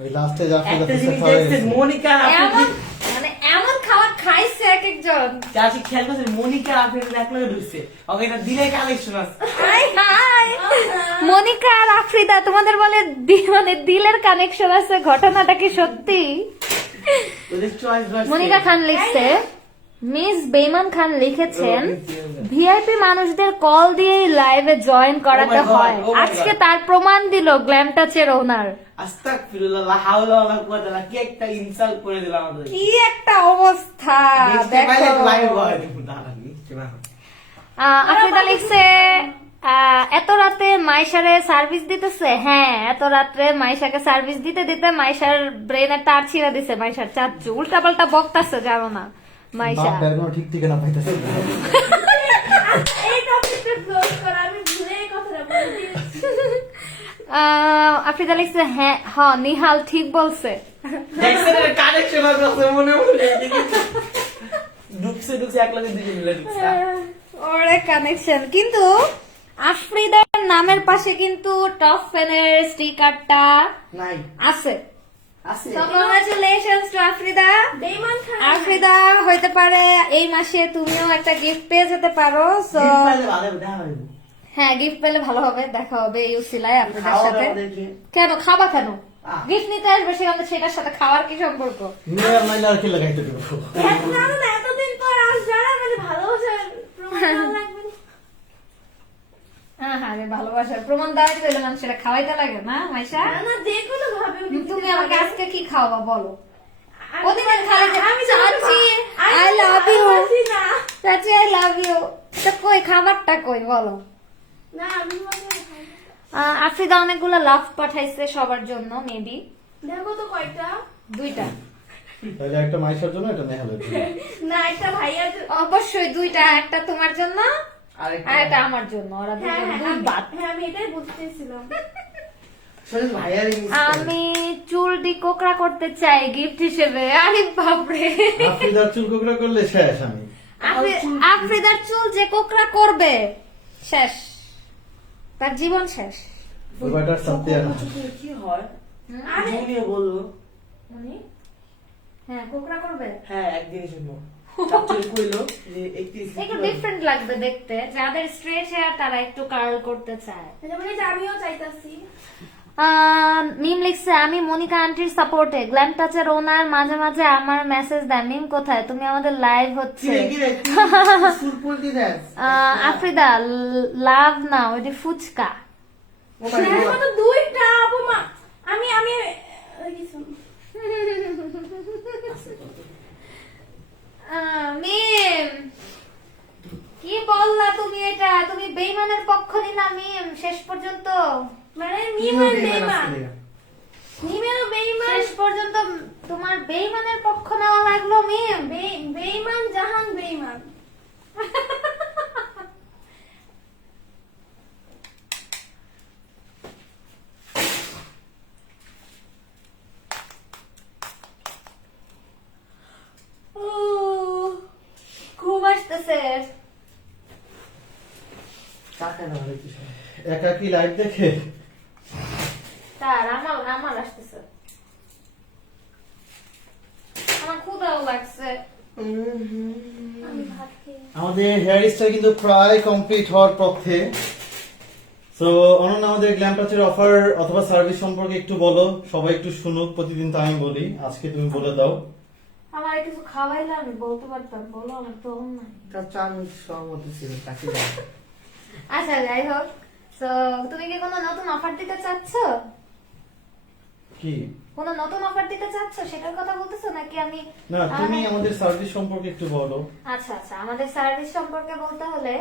ওই লাস্টে যা একটা জিনিস দেখছেন মনিকা এমন মানে এমন খাবার খাইছে এক একজন। চাচি খেয়াল করছেন মনিকা আপনার একলগে ঢুকছে। ওকে এটা দিলে কালেকশন আছে। হাই হাই মনিকা আর আফ্রিদা তোমাদের বলে মানে দিলের কানেকশন আছে, ঘটনাটা কি সত্যি? ওদের চয়েস মনিকা খান লিখছে মিস বেইমান খান লিখেছেন ভিআইপি মানুষদের কল দিয়ে লাইভে জয়েন করাতে Oh my God, হয় oh my আজকে God. তার প্রমাণ দিল গ্ল্যাম টাচের ওনার। আস্তাগফিরুল্লাহ, লা হাওলা ওয়ালা কুওয়াতা ইল্লা, কি একটা ইনসাল্ট করে দিলাম আমাদের। কি একটা অবস্থা দেখো। লাইভ হয় দাঁড়ানি কেমন আফ্রিদা লিখছে এত রাতে মাইশারে সার্ভিস দিতেছে। হ্যাঁ, এত রাত্রে মাইশাকে সার্ভিস দিতে দিতে মাইশার ব্রেনের তার ছিঁড়ে দিছে। মাইশার চাচ্চু উল্টা পাল্টা বকতাছে, জানো না মাইশা। বাপের কোনো ঠিক ঠিকানা পাইতেছে না। এই টপিকটা ক্লোজ করা, আমি ভুলে এই কথাটা বলে দিয়েছি। আফ্রিদা লিখছে হ্যাঁ নিহাল ঠিক বলছে। দেখছেন এর কানেকশন আছে মনে মনে ঢুকছে এক লাগে দুই মিলে ঢুকছে। ওরে কানেকশন। কিন্তু আফ্রিদার নামের পাশে কিন্তু টপ ফ্যানের স্টিকারটা নাই আছে। আছে So congratulations to আফ্রিদা। বেইমান খান আফ্রিদা হইতে পারে এই মাসে তুমিও একটা গিফট পেয়ে যেতে পারো। সো ভালো দেখা হবে। হ্যাঁ, গিফট পেলে ভালো হবে, দেখা হবে এই উসিলায় আপনাদের খাওয়া সাথে। দাওয়া দেখে। কেন খাবা কেন? আহ। গিফট নিতে আসবে, সেখানে সেটার সাথে খাওয়ার কি সম্পর্ক? মেয়ের মাইলে আর কি লাগাইতে দেবো? না, এতদিন পর আসবে, মানে ভালোবাসার প্রমাণ দেওয়া লাগবে না। হ্যাঁ রে, ভালোবাসার প্রমাণ দেওয়াই হইলো মানুষ, সেটা খাওয়াইতে লাগে না মাইশা? না, যে কোনো ভাবে উনি তুমি আমাকে আজকে কি খাওয়াবা বলো? আমি- ওদিকে খালি যে আমি চাচি আই লাভ ইউ, ভালোবাসি না। চাচি আই লাভ ইউ, তা কই খাবারটা কই বলো? না, আমি মনে হয়- আফ্রিদা অনেকগুলো লাভ পাঠাইছে সবার জন্য, মেবি দেখো তো কয়টা। 2টা। তাহলে একটা মাইশার জন্য, একটা নেহালের জন্য। না, একটা ভাইয়ার জন্য- অবশ্যই 2টা, একটা তোমার জন্য আরেকটা আর একটা আমার জন্য। ওরা হ্যাঁ, দুজন হ্যাঁ, দুই আমি- বাত। হ্যাঁ, আমি এটাই বলতে চেয়েছিলাম। শোনেন ভাইয়ার ইংলিশ আমি চুলটি কোকড়া করতে চাই গিফট হিসেবে। আরে বাপরে, আফ্রিদার চুল কোকড়া করলে শেষ আমি। আফ্রিদার চুল যে কোকড়া করবে শেষ, তার জীবন শেষ। ওইটার সাথে আর না। কি হয় আরে জুনিয়ে বললো হ্যাঁ, কোকড়া করবে। হ্যাঁ একদিনই শুনবো চাচুরি কইলো যে 31 একটু ডিফারেন্ট লাগবে দেখতে, যাদের স্ট্রেট হেয়ার তারা একটু কার্ল করতে চায়। যেমন এই যে আমিও চাইতাছি। মিম লিখছে আমি মনিকা আন্টির সাপোর্টে, গ্ল্যাম টাচের ওনার মাঝে মাঝে আমার মেসেজ দেয় মিম কোথায় তুমি, আমাদের লাইভ হচ্ছে। ফুলফুল দি দেন আফ্রিদা লাভ না ওইটি ফুচকা। ও মাই হ্যাঁ, গড মাত্র 2টা আপু মা। আমি কিছু না। মিম কি বললা তুমি? এটা তুমি বেইমানের পক্ষ নিলা মিম শেষ পর্যন্ত। মানে মিমের বেইমান, মিমের বেইমান, শেষ পর্যন্ত তোমার বেইমানের পক্ষ নেওয়া লাগলো মিম। বেইমান জাহান বেইমান। ঘুম আসতেছে। টাকা না হলে কিছু একা কি লাইভ দেখে? তার আমার আসতেছে, আমার ক্ষুধাও লাগছে। আমি ভাত খেয়ে আমাদের হেয়ার স্টাইল কিন্তু প্রায় কমপ্লিট হওয়ার পথে। তো অনন্যা, আমাদের গ্ল্যাম টাচের অফার অথবা সার্ভিস সম্পর্কে একটু বলো, সবাই একটু শুনুক। প্রতিদিন তো আমি বলি, আজকে তুমি বলে দাও। আমার কিছু খাওয়াইলে আমি বলতে পারতাম, বলো আমার তো নাই। চাচা আমি সহমত ছিল তাকে দাও আচ্ছা যাই হোক, তো তুমি কি কোনো নতুন অফার দিতে চাচ্ছ? কি কোনো নতুন অফার দিতে চাচ্ছ সেটার কথা বলতেছো নাকি? আমি না, তুমি আমাদের সার্ভিস সম্পর্কে একটু বলো। আচ্ছা আমাদের সার্ভিস সম্পর্কে বলতে হলে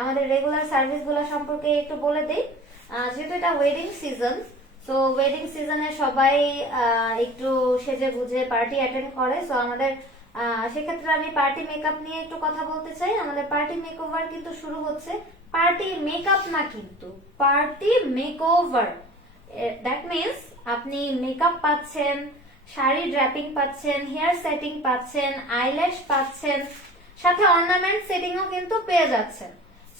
আমাদের রেগুলার সার্ভিস গুলো সম্পর্কে একটু বলে দিই। যেহেতু এটা ওয়েডিং সিজন, তো ওয়েডিং সিজনে সবাই একটু সেজে গুজে পার্টি অ্যাটেন্ড করে। সো আমাদের সেক্ষেত্রে আমি পার্টি মেকআপ নিয়ে একটু কথা বলতে চাই। আমাদের পার্টি মেকওভার কিন্তু শুরু হচ্ছে, পার্টি মেকআপ না কিন্তু পার্টি মেকওভার। দ্যাট মিনস আপনি মেকআপ পাচ্ছেন, শাড়ি ড্র্যাপিং পাচ্ছেন, হেয়ার সেটিং পাচ্ছেন, আইল্যাশ পাচ্ছেন, সাথে অর্নামেন্ট সেটিংও কিন্তু পেয়ে যাচ্ছেন।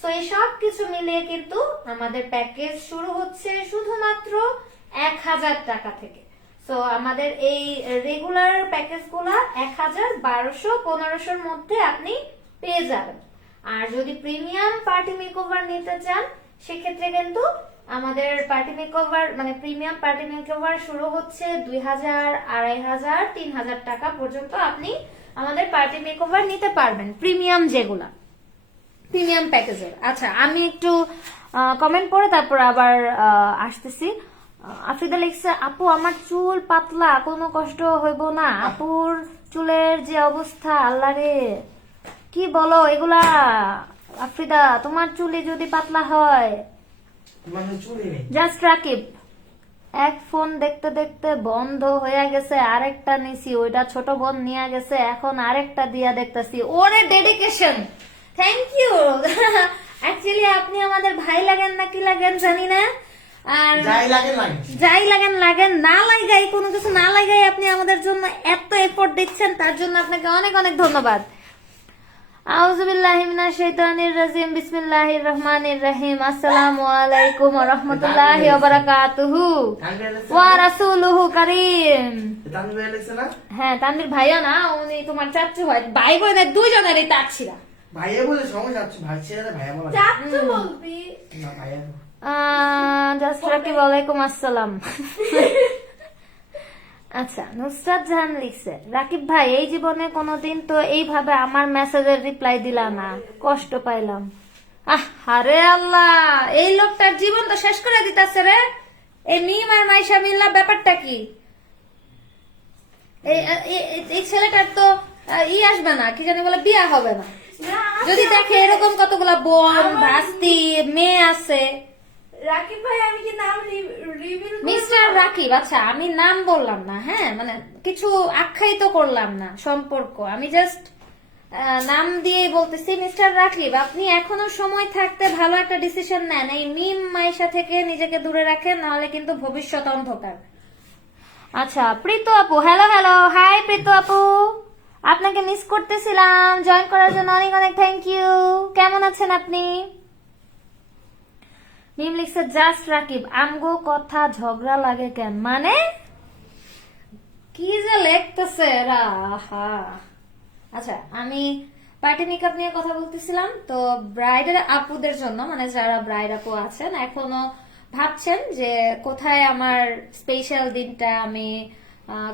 সো এই সব কিছু মিলিয়ে কিন্তু আমাদের প্যাকেজ শুরু হচ্ছে শুধুমাত্র 1000 টাকা থেকে। সো আমাদের এই রেগুলার প্যাকেজগুলো 1000, 1200, 1500-র মধ্যে আপনি পেয়ে যাবেন। আর যদি প্রিমিয়াম পার্টি মেকওভার নিতে চান সেক্ষেত্রে কিন্তু আমাদের পার্টি মেকওভার মানে প্রিমিয়াম পার্টি মেকওভার শুরু হচ্ছে 2000, 2500, 3000 টাকা পর্যন্ত আপনি আমাদের পার্টি মেকওভার নিতে পারবেন, প্রিমিয়াম যেগুলা, প্রিমিয়াম প্যাকেজের। আচ্ছা, আমি একটু কমেন্ট পড়ে তারপর আবার আসতেছি। আফ্রিদা লিখছে, আপু আমার চুল পাতলা, কোনো কষ্ট হইব না? আপুর চুলের যে অবস্থা, আল্লাহ রে, কি বলো এগুলা? আফ্রিদা, তোমার চুলে যদি পাতলা হয়, মানে চুরি নেই। জাস্ট রাকিব, এক ফোন দেখতে দেখতে বন্ধ হয়ে গেছে, আরেকটা নিছি, ওইটা ছোট বোন নিয়ে গেছে, এখন আরেকটা দিয়া দেখতেছি। ওরে ডেডিকেশন, থ্যাংক ইউ। অ্যাকচুয়ালি আপনি আমাদের ভাই লাগেন না কি লাগেন জানি না, আর যাই লাগে লাগে। যাই লাগেন লাগেন, না লাগাই কোনো কিছু না লাগাই আপনি আমাদের জন্য এত এফোর্ট দিচ্ছেন, তার জন্য আপনাকে অনেক অনেক ধন্যবাদ। আউযুবিল্লাহি মিনাশ শাইতানির রাজিম, বিসমিল্লাহির রহমানির রহিম। আসসালামু আলাইকুম ওয়া রাহমাতুল্লাহি ওয়া বারাকাতুহু ওয়া রাসূলুহু কারীম। তানভীর লেখছে না? হ্যাঁ, তানভীর ভাইয়া না, উনি তোমার চাচু হয়, ভাই বোনের দুইজনেরই তাকছিরা। ভাইয়া বলে সমস্যা হচ্ছে, ভাই ছেড়ে ভাইয়া বলা। চাচ্চু বলবি। না ভাইয়া। জাস্ট রাকিব, ওয়ালাইকুম আসসালাম। আচ্ছা, নুসরাত জাহান লিখছে, রাকিব ভাই এই জীবনে কোনোদিন তো এইভাবে আমার মেসেজের রিপ্লাই দিলা না, কষ্ট পাইলাম। আরে আল্লাহ, এই লোকটার জীবন তো শেষ করে দিতেছে রে। এই মিম আর মাইশা মিল্লা ব্যাপারটা কি? এই ছেলেটার তো আসবে না, কি জানি বলে, বিয়া হবে না। না, যদি দেখে এরকম কতগুলা বোন ভাস্তি মেয়ে আছে। রাকিব ভাই আমি কি নাম রিভিল মিস্টার রাকিব, আচ্ছা আমি নাম বললাম না, হ্যাঁ, মানে কিছু আখ্যায়িত করলাম না সম্পর্ক, আমি জাস্ট নাম দিয়ে বলতেছি। মিস্টার রাকিব, আপনি এখনো সময় থাকতে ভালো একটা ডিসিশন নেন, এই মিম মাইশা থেকে নিজেকে দূরে রাখেন, নাহলে কিন্তু ভবিষ্যৎ অন্ধকার। আচ্ছা, প্রীতু আপু, হ্যালো হ্যালো, হাই প্রীতু আপু, আপনাকে মিস করতেছিলাম, জয়েন করার জন্য অনেক অনেক থ্যাংক ইউ। কেমন আছেন আপনি? মিম লিখছে, জাস্ট রাকিব আমগো কথা ঝগড়া লাগে কেন? মানে কি যে লিখতেছে এরা, আহা। আচ্ছা, আমি পার্টি মেকআপ নিয়ে কথা বলতেছিলাম। তো ব্রাইডের আপুদের জন্য, মানে যারা ব্রাইড আপু আছেন, এখনো ভাবছেন যে কোথায় আমার স্পেশাল দিনটা, আমি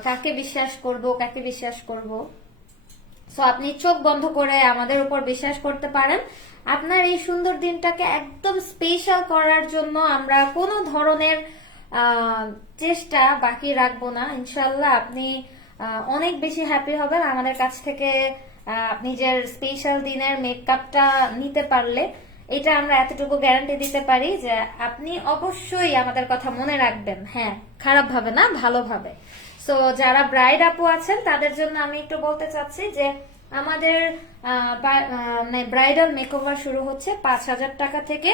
কাকে বিশ্বাস করব, কাকে বিশ্বাস করব। সো আপনি চোখ বন্ধ করে আমাদের উপর বিশ্বাস করতে পারেন। আপনার এই সুন্দর দিনটাকে একদম স্পেশাল করার জন্য আমরা কোনো ধরনের চেষ্টা বাকি রাখবো না। ইনশাল্লাহ আপনি অনেক বেশি হ্যাপি হবেন আমাদের কাছ থেকে নিজের স্পেশাল দিনের মেকআপটা নিতে পারলে। এটা আমরা এতটুকু গ্যারান্টি দিতে পারি যে আপনি অবশ্যই আমাদের কথা মনে রাখবেন। হ্যাঁ, খারাপ ভাবে না, ভালোভাবে। সো যারা ব্রাইড আপু আছেন তাদের জন্য আমি একটু বলতে চাচ্ছি যে আমাদের ব্রাইডাল মেকওভার শুরু হচ্ছে 5,000 টাকা থেকে।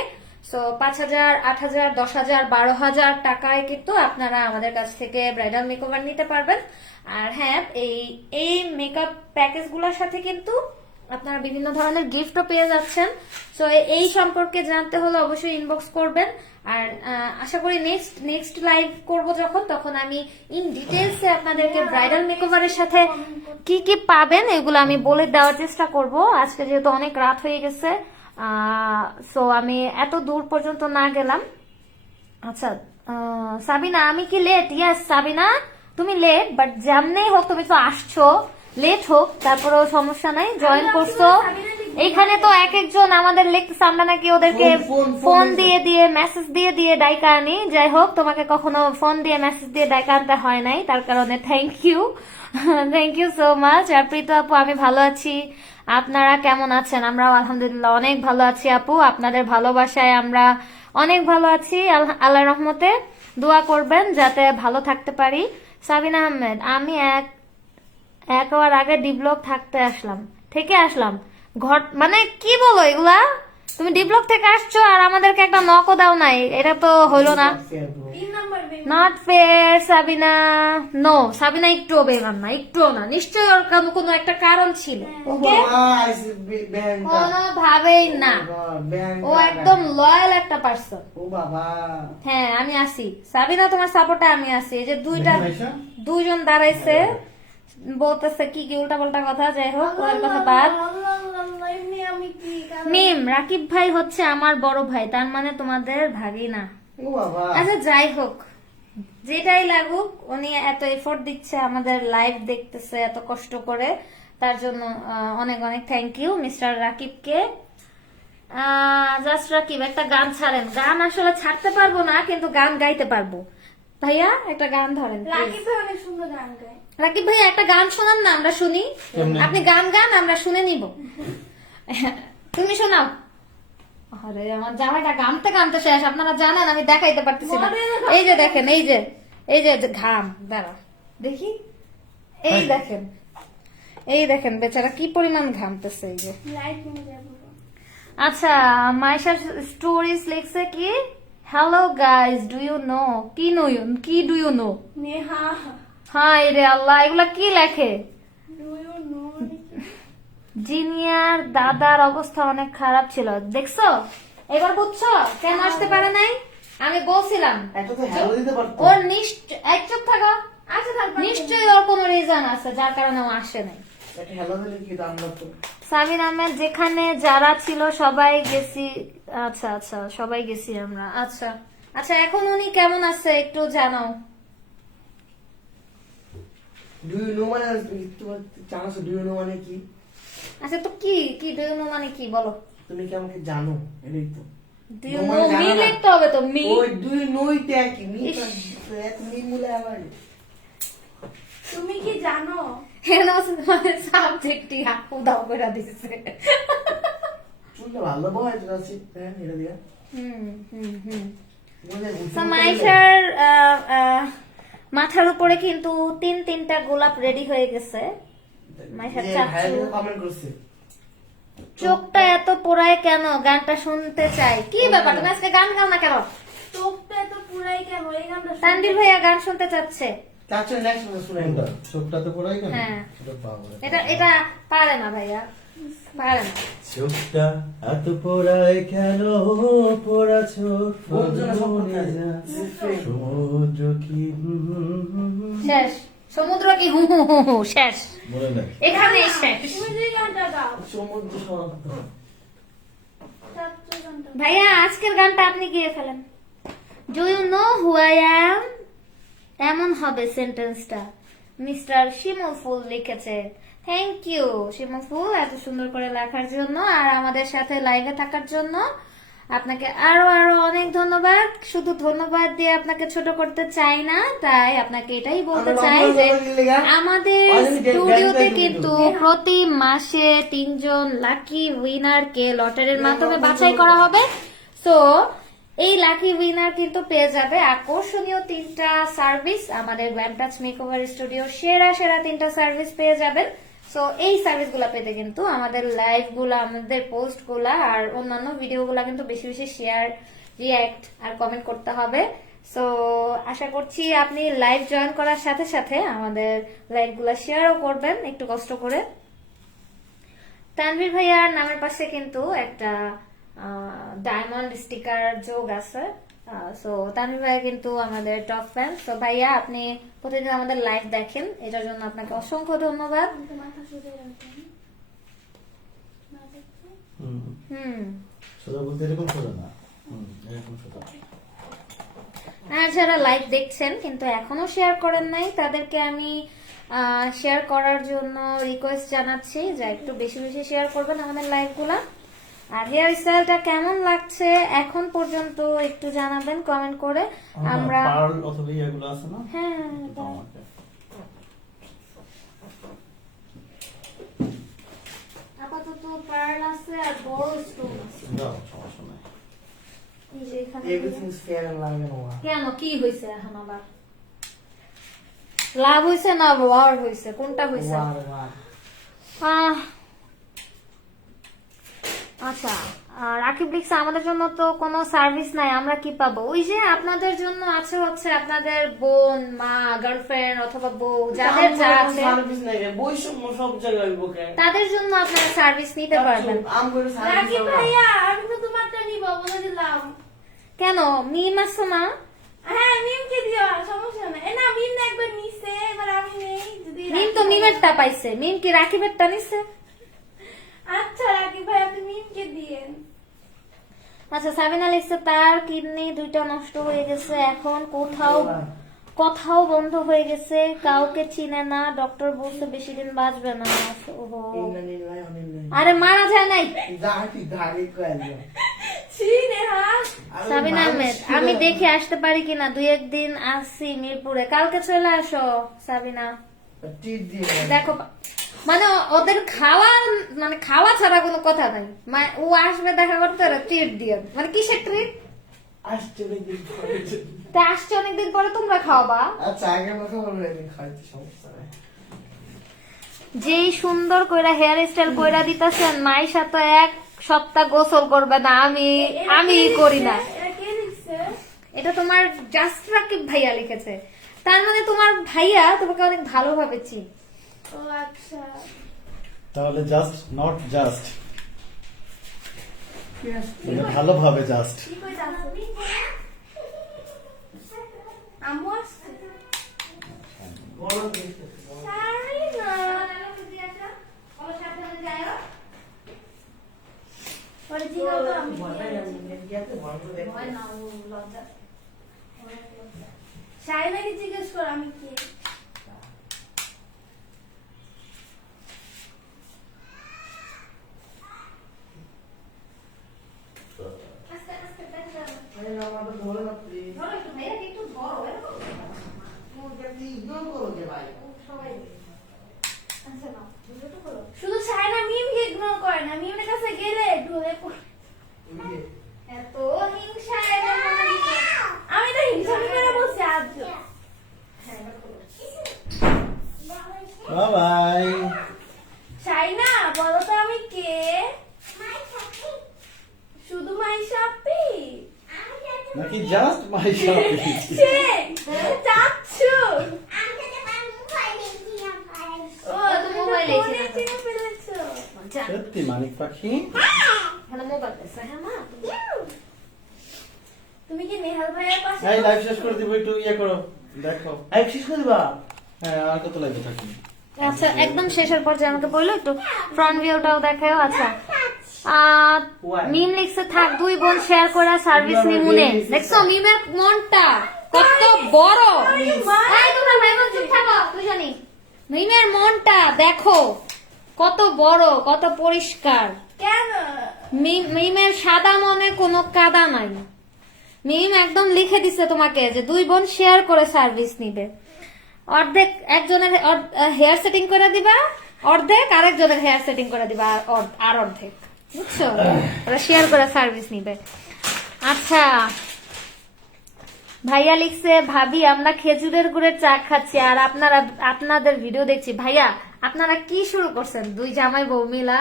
সো 5,000, 8,000, 10,000, 12,000 টাকায় কিন্তু আপনারা আমাদের কাছ থেকে ব্রাইডাল মেকওভার নিতে পারবেন। আর হ্যাঁ, এই মেকআপ প্যাকেজ গুলোর সাথে কিন্তু আপনারা বিভিন্ন ধরনের গিফটও পেয়ে যাচ্ছেন। সো এই সম্পর্কে জানতে হলে অবশ্যই ইনবক্স করবেন। আর আশা করি নেক্সট লাইভ করব যখন, তখন আমি ইন ডিটেলসে আপনাদেরকে ব্রাইডাল মেকওভারের সাথে কি কি পাবেন এগুলো আমি বলে দেওয়ার চেষ্টা করব। আজকে যেহেতু অনেক রাত হয়ে গেছে, সো আমি এত দূর পর্যন্ত না গেলাম। আচ্ছা, সাবিনা আমি কি লেট? ইয়েস সাবিনা, তুমি লেট, বাট যেমনেই হোক তুমি তো আসছো, লেট হোক তারপরেও সমস্যা নাই, জয়েন করছো। এইখানে তো এক একজন আমাদের লিখতেছে আমরা নাকি ওদেরকে ফোন দিয়ে দিয়ে মেসেজ দিয়ে দিয়ে ডাইকা আনি। যাই হোক, তোমাকে কখনো ফোন দিয়ে মেসেজ দিয়ে ডাইকা আনতে হয় নাই, তার কারণে thank you, thank you so much. আর প্রীত আপু, আমি ভালো আছি, আপনারা কেমন আছেন? আমরাও আলহামদুলিল্লাহ অনেক ভালো আছি আপু, আপনাদের ভালোবাসায় আমরা অনেক ভালো আছি। আল্লাহ রহমতে দোয়া করবেন যাতে ভালো থাকতে পারি। সাবিনা আহমেদ, আমি এক হওয়ার আগে ডি ব্লক থেকে আসলাম ঘর, মানে কি বলো এগুলা? তুমি ডি ব্লক থেকে আসছো আর আমাদেরকে একটা নকও দাও নাই, এটা তো হইলো না। 3 number not fair Sabina, no Sabina একটুও বেমান না, একটুও না, নিশ্চয়ই ওর কোনো একটা কারণ ছিল। ওকে, কোনোভাবেই না, ও একদম লয়াল একটা পার্সন। ও বাবা, হ্যাঁ আমি আসি সাবিনা, তোমার সাপোর্টে আমি আসি। এই যে দুইজন দাঁড়াইছে বলতেছে কি কি উল্টা পাল্টা কথা, যাই হোক ওর কথা বাদ। এমনি আমি কি মিম, রাকিব ভাই হচ্ছে আমার বড় ভাই, তার মানে তোমাদের ভাগিনা। ও বাবা, আচ্ছা যাই হোক, যেটাই লাগুক, উনি এত এফোর্ট দিচ্ছে, আমাদের লাইভ দেখতেছে এত কষ্ট করে, তার জন্য অনেক অনেক থ্যাংক ইউ মিস্টার রাকিবকে। জাস্ট রাকিব একটা গান ছাড়েন। গান আসলে ছাড়তে পারবো না, কিন্তু গান গাইতে পারবো। ভাইয়া একটা গান ধরেন please। রাকিব ভাই অনেক সুন্দর গান গায়। রাকিব ভাইয়া একটা গান শোনান না, আমরা শুনি। কেমনে? আপনি গান গান, আমরা শুনে নিব। তুমি শোনাও। আরে আমার জামাইটা গানতে গানতে শেষ, আপনারা জানেন আমি দেখাইতে পারতেছি না। এই যে দেখেন, এই যে ঘাম, দাঁড়া দেখি, এই দেখেন, এই দেখেন বেচারা কি পরিমাণ ঘামতেছে। এই যে লাইট নিয়ে যাবো। আচ্ছা, মাইশা স্টোরিজ লিখছে কি, hello guys do you know, কি do you know. Neha hi রে আল্লাহ, এগুলা কি লেখে? Do you no. জিনিয়ার দাদার অবস্থা অনেক খারাপ ছিল, দেখছো? এবার বুঝছো কেন আসতে পারে নাই? আমি বলছিলাম একটা তো হ্যালো দিতে পারতো। ওর এক চুপ থাকো, আচ্ছা থাকবে। নিশ্চয়ই ওর কোনো রিজন আছে যার কারণে ও আসে নাই। একটা হ্যালো দিলে কি দাম লাগতো? সাবিন আহমেদ, যেখানে যারা ছিল সবাই গেছি। আচ্ছা আচ্ছা, সবাই গেছি আমরা। আচ্ছা আচ্ছা, এখন উনি কেমন আছে একটু জানাও। ডু ইউ নো মানে তোমার জানো ডু ইউ নো মানে কি? আচ্ছা তো কি ডু নো মানে কি বলো? তুমি কি আমাকে জানো? এটাই তো। ডু ইউ No নো মানে মি জানো না। লিখতে হবে তো, মি। ওই ডু ইউ নো ইতে কি মি ইস। এক মি মুলে আবার। তুমি কি জানো? হেন মানে সাবজেক্টই উদাও করে দিছে। চুলটা ভালো বয় তো আছে এটা দিয়া। হুম। মানে So, মাইশার মাথার উপরে কিন্তু তিনটা গোলাপ রেডি হয়ে গেছে। মাইশার চাচ্চু কমেন্ট করছে। চোখটা এত পোড়ায় কেন? গানটা শুনতে চাই। কি ব্যাপার, তুমি আজকে গান গাও না কেন? চোখটা এত পুরাই কেন? এই গানটা তানভীর ভাইয়া গান শুনতে চাচ্ছে। চাচু নেক্সট মানে শুনে কোনটা? চোখটা তো পড়াই কেন? হ্যাঁ। এটা বাবা। এটা পারে না ভাইয়া, পারে না। চোখটা এত পোড়ায় কেন, পোড়া চোখ বন্ধুরা সব করতে আছে। সমুদ্র কি শেষ। সমুদ্র কি হু হু হু হু, শেষ। মনে নাই। এখানেই শেষ। তুমি যে গানটা গাও। সমুদ্র সব। চাচ্চু গানটা। ভাইয়া আজকের গানটা আপনি গিয়ে ফেলেন। Do you know who I am, এমন হবে সেন্টেন্সটা। মিস্টার শিমুল ফুল লিখেছে। থ্যাংক ইউ শিমুল ফুল এত সুন্দর করে লেখার জন্য আর আমাদের সাথে লাইভে থাকার জন্য। আপনাকে আরো অনেক ধন্যবাদ। শুধু ধন্যবাদ দিয়ে আপনাকে ছোট করতে চাই না, তাই আপনাকে এটাই বলতে আমরা চাই লম্বা যে করে নিলে গা? আমাদের অলরেডি স্টুডিওতে ব্যাংক কিন্তু প্রতি মাসে 3 জন লাকি উইনারকে লটারির মাধ্যমে বাছাই করা হবে। সো এই লাকি উইনার কিন্তু পেয়ে যাবে আকর্ষণীয় 3টা সার্ভিস। আমাদের গ্ল্যাম টাচ মেকওভার স্টুডিও সেরা 3টা সার্ভিস পেয়ে যাবেন। সো এই সার্ভিস গুলা পেতে কিন্তু আমাদের লাইভ গুলা, আমাদের পোস্ট গুলা আর অন্যান্য ভিডিও গুলা কিন্তু বেশি বেশি শেয়ার, রিয়াক্ট আর কমেন্ট করতে হবে। সো আশা করছি আপনি লাইভ জয়েন করার সাথে সাথে আমাদের লাইভ গুলা শেয়ারও করবেন একটু কষ্ট করে। তানভীর ভাইয়ার নামের পাশে কিন্তু একটা ডায়মন্ড স্টিকার যোগ আছে। সো তানভীর ভাইয়া কিন্তু আমাদের টপ ফ্যান। তো ভাইয়া আপনি প্রতিদিন আমাদের লাইভ দেখেন, এটার জন্য আপনাকে অসংখ্য ধন্যবাদ। আমাকে মাথা সোজা রাখবেন। না দেখতে। সোজা বলতে এরকম সোজা না, এরকম সোজা। আর যারা লাইভ দেখছেন কিন্তু এখনো শেয়ার করেন নাই, তাদেরকে আমি শেয়ার করার জন্য রিকোয়েস্ট জানাচ্ছি যে একটু বেশি বেশি শেয়ার করবেন আমাদের লাইভ গুলা। আর হেয়ার স্টাইলটা কেমন লাগছে এখন পর্যন্ত একটু জানাবেন কমেন্ট করে। আমরা পার্ল অথবা এগুলো আছে না? হ্যাঁ, এটা আমাকে। আপাতত পার্ল আছে আর বড় স্টোন আছে। দাও, সমস্যা নাই। এই যে এখানে everything is fair and love and war. কেন কি হয়েছে এখন আবার? লাভ হয়েছে না ওয়ার হয়েছে, কোনটা হয়েছে? ওয়ার। আচ্ছা, রাকিব লিখছে আমাদের জন্য তো কোনো সার্ভিস নাই, আমরা কি পাবো? ওই যে আপনাদের জন্য আছে হচ্ছে আপনাদের বোন, মা, গার্লফ্রেন্ড অথবা বউ, যাদের যা আছে সার্ভিস নাই বৈষম্য সব জায়গায় বুকে। তাদের জন্য আপনারা সার্ভিস নিতে পারবেন। আম করে সার্ভিস। রাকিব ভাইয়া আমি তো তোমারটা নিব বলে দিলাম। কেন মিম আছে না? হ্যাঁ মিমকে দিও, সমস্যা নাই। না মিম না একবার নিছে, এবার আমি নেই। যদি মিম তো মিমেরটা পাইছে, মিম কি রাকিবেরটা নিচ্ছে? আচ্ছা রাকিব ভাই আপনি মিমকে দিয়েন। আচ্ছা, সাবিনা লিখছে তার কিডনি 2টা নষ্ট হয়ে গেছে, এখন কোথাও কথাও বন্ধ হয়ে গেছে, কাউকে চিনে না, ডক্টর বলছে বেশি দিন বাঁচবে না। ওহো। ইন্না লিল্লাহি ওয়া ইন্না ইলাইহি আরে মারা যায় নাই। দাঁড়ি দাঁড়ি কইলো চিনে হ্যাঁ সাবিনা আহমেদ, আমি দেখে আসতে পারি কিনা, 2-1 দিন আসছি মিরপুরে, কালকে চলে আসো সাবিনা। টিপ দিয়ে দেখো মানে ওদের খাওয়া ছাড়া কোনো কথা নাই, ও আসবে দেখা করতে, ট্রিট দিয়ে, মানে কিসের ট্রিট? আসছে অনেকদিন পরে। তা আসছে অনেকদিন পরে, তোমরা খাওয়াবা। আচ্ছা আগে আমাকে বলবে আমি খাইতে সমস্যা নাই। যেই সুন্দর কইরা হেয়ার স্টাইল কইরা দিতেছেন, মাইশা তো 1 সপ্তাহ গোসল করবে না, আমি করি না। এটা কে লিখছে? এটা তোমার জাস্ট রাকিব ভাইয়া লিখেছে, তার মানে তোমার ভাইয়া তোমাকে অনেক ভালোভাবে চিন। ও আচ্ছা। তাহলে জাস্ট নট জাস্ট, কি আসছে? ভালোভাবে জাস্ট। কি কইতাছ? আম্মু আসছে? গরম দিছে। সারি না। পরে জিগাও তো আমি ভয় নাই, আমি গিয়াতে ভয় করে দেখি। শাইনাকে জিজ্ঞেস কর আমি কে। আরে না, আমাকে ধরে না প্লিজ। তুমি কি ইগনোর করো যে ভাই? শুধু শাইনা মিমকে ইগনোর করে না, মিমের কাছে গেলে ঢলে পড়ে। তুমি কি? এত হিংসা এদের মনে হচ্ছে। আমি তো হিংসা করে বলছি আজ। বাই। শাইনা বলো তো আমি কে? শুধু মাইশা আপি? নাকি জাস্ট মাই শপিং? সে চাচ্ছু। ও তুমি মোবাইলে ফোনে চিনে ফেলেছো। সত্যি মানিক পাখি? তুমি কি নেহাল ভাইয়ের পাশে? এই লাইভ শেষ করে দিব, একটু ইয়ে করো, দেখো। এই শেষ করে দিবা? হ্যাঁ, আর কত লাইভে থাকি? আচ্ছা একদম শেষের পর্যায়ে আমাকে বললো একটু ফ্রন্ট ভিউটাও দেখাও। আচ্ছা মিম লিখছে থাক 2 বোন শেয়ার করে সার্ভিস নিমুনে। দেখছো মিমের মনটা কত বড়। এই তোমরা ভাই বোন চুপ থাকো, তুই জানি মিমের মনটা দেখো কত বড়, কত পরিষ্কার। কেন? মিমের সাদা মনে কোনো কাদা নাই। মিম একদম লিখে দিছে তোমাকে যে 2 বোন শেয়ার করে সার্ভিস নিবে। অর্ধেক একজনের হেয়ার সেটিং করে দিবা, অর্ধেক আরেকজনের হেয়ার সেটিং করে দিবা, আর অর্ধেক, বুঝছো? ওরা শেয়ার করে সার্ভিস নিবে। আচ্ছা ভাইয়া লিখছে ভাবি আমরা খেজুরের গুড়ের চা খাচ্ছি আর আপনাদের ভিডিও দেখছি। ভাইয়া আপনারা কি শুরু করছেন? 2 জামাই বউ মিলা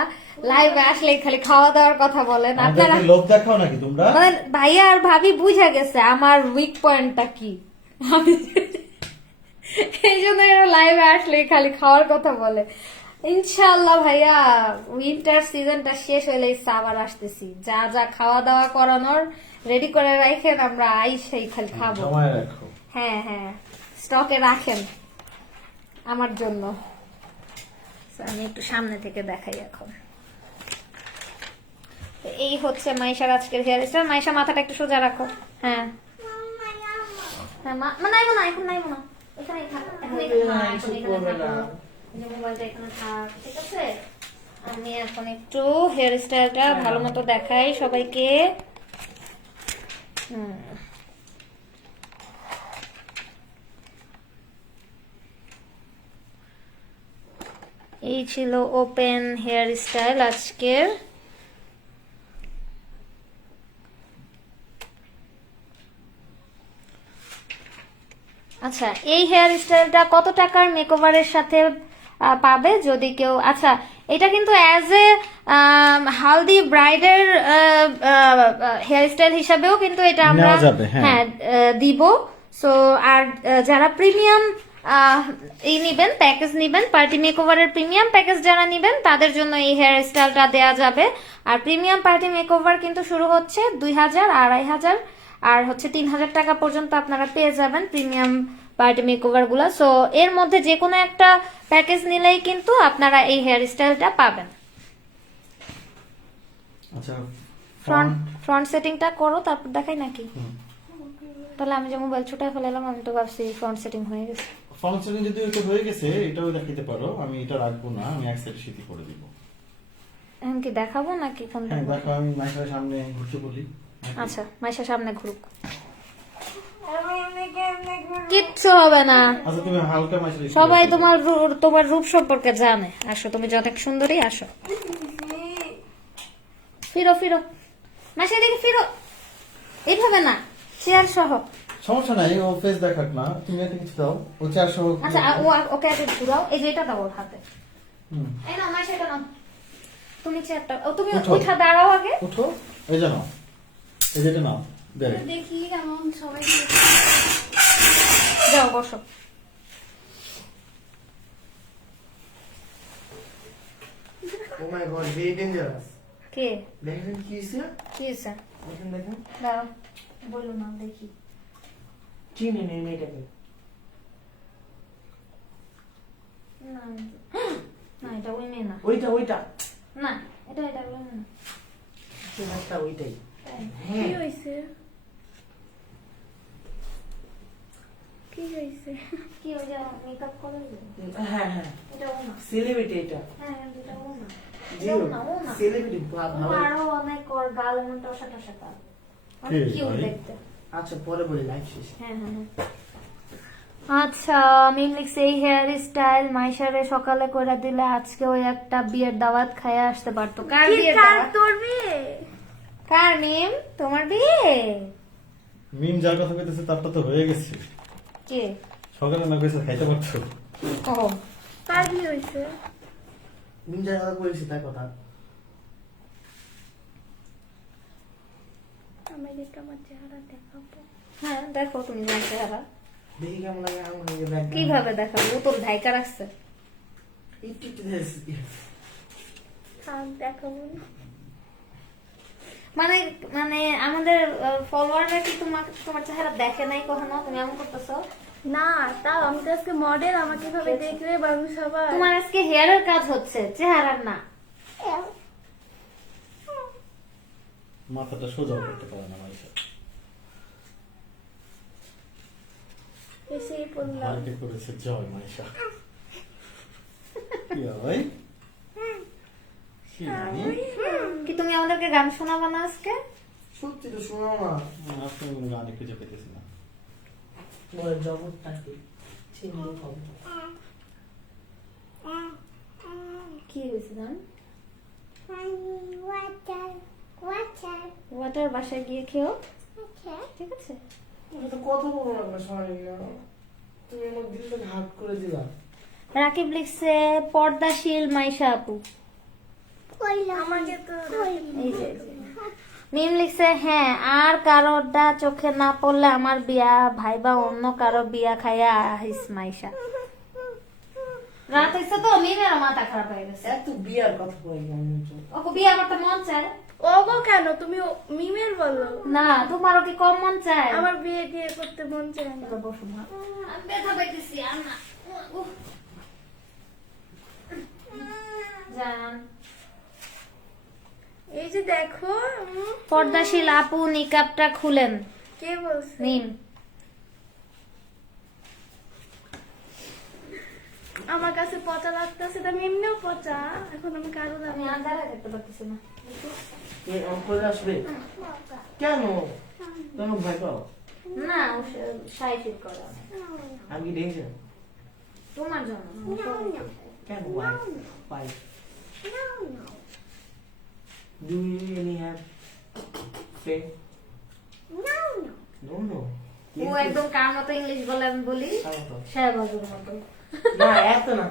লাইভে আসলে খালি খাওয়া দাওয়ার কথা বলেন আপনারা। আমাদেরকে লোভ দেখাও নাকি তোমরা? মানে ভাইয়া আর ভাবি বুঝা গেছে আমার উইক পয়েন্টটা কি, আমি এই জন্য এরা লাইভে আসলে খালি খাওয়ার কথা বলে। ইনশাআল্লাহ ভাইয়া উইন্টার সিজনটা শেষ হইলে আবার আসতেছি, যা যা খাওয়া দাওয়া করানোর রেডি করে রাখেন, আমরা আইসাই খালি খাবো। সময় রাখো। হ্যাঁ হ্যাঁ স্টকে রাখেন আমার জন্য। So, আমি একটু সামনে থেকে দেখাই এখন। তো এই হচ্ছে মাইশার আজকের হেয়ার স্টাইল। মাইশা মাথাটা একটু সোজা রাখো। হ্যাঁ হ্যাঁ নাইবো না, এখন নাইবো না, এখানেই থাক, এখানেই থাক, এখন এখানে থাকো। এই যে মোবাইলটা এখানে থাক, ঠিক আছে? আমি এখন একটু হেয়ার স্টাইলটা ভালো মতো দেখাই সবাইকে। এই ছিল ওপেন হেয়ার স্টাইল আজকের। আচ্ছা এই হেয়ার স্টাইলটা কত টাকার মেকওভারের সাথে পাবে যদি কেউ? আচ্ছা এটা কিন্তু অ্যাজ এ হালদি ব্রাইডের হেয়ার স্টাইল হিসাবেও কিন্তু এটা আমরা হ্যাঁ দিব। সো আর যারা প্রিমিয়াম এই নিবেন, প্যাকেজ নিবেন, পার্টি মেকওভারের প্রিমিয়াম প্যাকেজ যারা নিবেন তাদের জন্য এই হেয়ার স্টাইলটা দেয়া যাবে। আর প্রিমিয়াম পার্টি মেকওভার কিন্তু শুরু হচ্ছে 2000, 2500 আর হচ্ছে 3000 টাকা পর্যন্ত আপনারা পেয়ে যাবেন প্রিমিয়াম পার্টি মেকওভার গুলা। সো এর মধ্যে যে কোনো একটা প্যাকেজ নিলেই কিন্তু আপনারা এই হেয়ার স্টাইলটা পাবেন। আচ্ছা ফ্রন্ট সেটিংটা করো তারপর দেখাই নাকি? তাহলে আমি যে মোবাইল ছুটায় ফেলালাম, আমি তো ভাবছি ফ্রন্ট সেটিং হয়ে গেছে। ফাংশনে যদি এটা হয়ে গেছে, এটাও দেখাতে পারো। আমি এটা রাখবো না, আমি এক সাইড শীতি করে দিব। এখন কি দেখাবো নাকি কোনটা? হ্যাঁ দেখো, আমি মাইকের সামনে ঘুরতে বলি। আচ্ছা, মাইশার সামনে ঘুরুক, আমি এমনিকে কিচ্ছু হবে না। আচ্ছা তুমি হালকা মাইকের সবাই তোমার রূপ সম্পর্কে জানে। আসো, তুমি যত সুন্দরী, আসো। ফিরো ফিরো, মাসে দিকে ফিরো, এইভাবে না, চেয়ার সহ। সমস্যা নাই, ও ফেস দেখাক না, তুমি এত কিছু দাও, ও 400। আচ্ছা, ওকে আগে ঘুরাও, এই যে এটা দাও ওর হাতে। হুম, এই না মাসে, এটা নাও, তুমি চেয়ারটা, তুমি উঠো। উঠা দাঁড়াও আগে। উঠো, এই জানো, এই যেটা নাও, দেখ। দেখি কেমন সবাই যাও বসো। ও মাই গড, ভেরি ডেঞ্জারাস। কে? দেখেন কি হয়েছে? কি হয়েছে? দেখেন দেখেন, দাঁড়াও, বলো না, দেখি। চিনি নেই মেয়েটাকে। না না, এটা ওই মেয়ে না। ওইটা ওইটা না, এটা ওই মেয়ে না। চেহারাটা ওইটাই। তাই? কি হ্যাঁ, হয়েছে? কি হয়েছে? কি ওই যে মেকআপ করে যে? হ্যাঁ হ্যাঁ, এটা ও না। সেলিব্রিটি এটা। হ্যাঁ, এটা ও না। জি, এটা ও না, ও না। সেলিব্রিটি ও ভালো। আরো অনেক ওর গাল এমন টসা টসা গাল। কে কিউট ভাই? দেখতে। আচ্ছা পরে বলি, লাইফ শেষ। হ্যাঁ হ্যাঁ হ্যাঁ। আচ্ছা, মিম লিখছে এই হেয়ার স্টাইল মাইশারে সকালে করে দিলে আজকে ওই একটা বিয়ের দাওয়াত খাইয়ে আসতে পারতো। কার কি বিয়ের কার দাওয়াত? তোর বিয়ে? কার মিম? তোমার বিয়ে? মিম যার কথা কইতেছে তারটা তো হয়ে গেছে। কে? সকালে না কইছে খাইতে পারছো। ও, কার বিয়ে হয়েছে? নিমজার কথা বলেছি, তার কথা। আমি দেখে আমার চেহারা দেখাবো। হ্যাঁ দেখো তুমি তোমার চেহারা। দেখি কেমন লাগে আমার ব্যাকগ্রাউন্ড। কিভাবে দেখাবো? ও তোর ঢাইকা রাখছে। একটু একটু দেখছি। থাক দেখাবো না। মানে মানে আমাদের ফলোয়াররা কি তোমার চেহারা দেখে নাই কখনো? তুমি এমন করতেছো? না, তাও আমি তো আজকে মডেল, আমাকে এভাবে দেখলে বাবু সবাই। তোমার আজকে হেয়ারের কাজ হচ্ছে, চেহারার না। মাথাটা সোজা করতে পারে না মাইশা। এসেই পড়লাম। হালকা করেছে জয় মাইশা। কি হয়? কি জানি? কি তুমি আমাদেরকে গান শোনাবে না আজকে? সত্যি তো শোনাও না। আপনি কোনো গানে খুঁজে পেতেছি না। তোমার জগৎটা কি? চিনি খাবো। কি হয়েছে জান? ওয়াটার বাসায় গিয়ে খেও, ঠিক আছে? তুমি তো কথা বলো না আপনার সবাই না। তুমি আমার দিলটাকে হাত করে দিলা। রাকিব লিখছে পর্দাশীল মাইশা আপু। আমাকে তো এই যে মিম লিখছে হ্যাঁ, আর কারোরটা চোখে না পড়লে আমার বিয়া ভাইবা অন্য কারো বিয়া খাইয়া আহিস মাইশা। রাত হইছে তো মিমের মাথা খারাপ হয়ে গেছে। এত বিয়ার কথা বলে আমি তো। ওকে বিয়া করতে মন চায় ওগো কেন তুমি মিমের বলো? না? তোমারও কি কম মন চায়? আমার বিয়ে টিয়ে করতে মন চায় না। এবার বসো মা। আমি ব্যথা পাইতেছি আর না। উফ। জান এই যে দেখো, পর্দাশীল আপু নিকাবটা খুলেন। কে বলছে? মিম। আমার কাছে পচা লাগতেছে, আমি এমনিও পচা, এখন আমি কারো আমি দামি। আর দাঁড়ায় থাকতে পারতেছি না। আমার করে আসবে কেন? তুমি ভয় পাও? না, ও সাই ফিল করে অনেক। আমি কি ডেঞ্জার? তোমার জন্য। কেন? Why? Do you really have faith? No. ও একদম কার মতো ইংলিশ বলে আমি বলি, কার মতো? শাহবাজের মতো। না, এত না।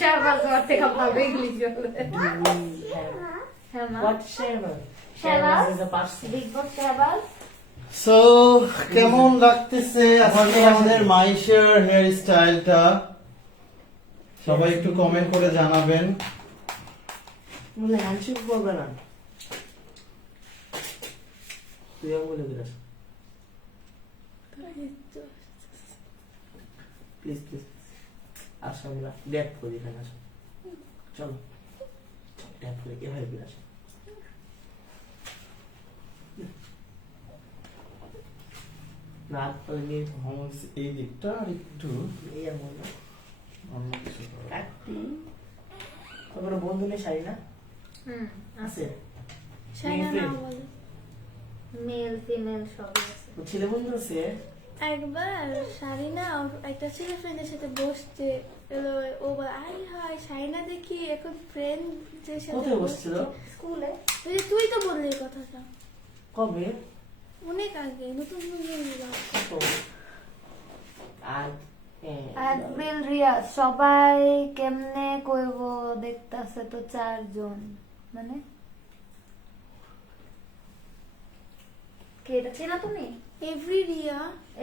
শাহবাজ ওর থেকে ভালো ইংলিশ বলে। Do we have হ্যাঁ মা। what Shahbaz? Shahbaz? is a person. Big boss Shahbaz. So কেমন লাগতেছে আজকে আমাদের মাইশার হেয়ার স্টাইলটা? সবাই একটু কমেন্ট করে জানাবেন। বলে হ্যান্ডশেক করবে না। তুইও বলে দিলাস। প্লিজ প্লিজ আসো, আমরা ড্যাপ করি এখানে, আসো চলো ড্যাপ করি, এভাবে আসো। রাত পরে আমার এই দিকটা আর একটু এই এমন না অন্য কিছু করো। কাটতি তোমার বন্ধু নেই শাড়ি না হুম আছে শাইনা না Friend. বলে মেল ফিমেল সবই আছে। ও ছেলে বন্ধু আছে একবার শারিনা ওর একটা ছেলে ফ্রেন্ডের সাথে বসছে এলো, ও বলে আই হাই শাইনা দেখি এখন ফ্রেন্ড যে সাথে কোথায় বসছিল? স্কুলে। তুই তো বললি এই কথাটা কবে অনেক আগে, নতুন নতুন কত? আর এপ্রিল রিয়া সবাই কেমনে কইব দেখতাছে তো 4 জন মানে কে এটা চেনা তুমি? এভরি রিয়া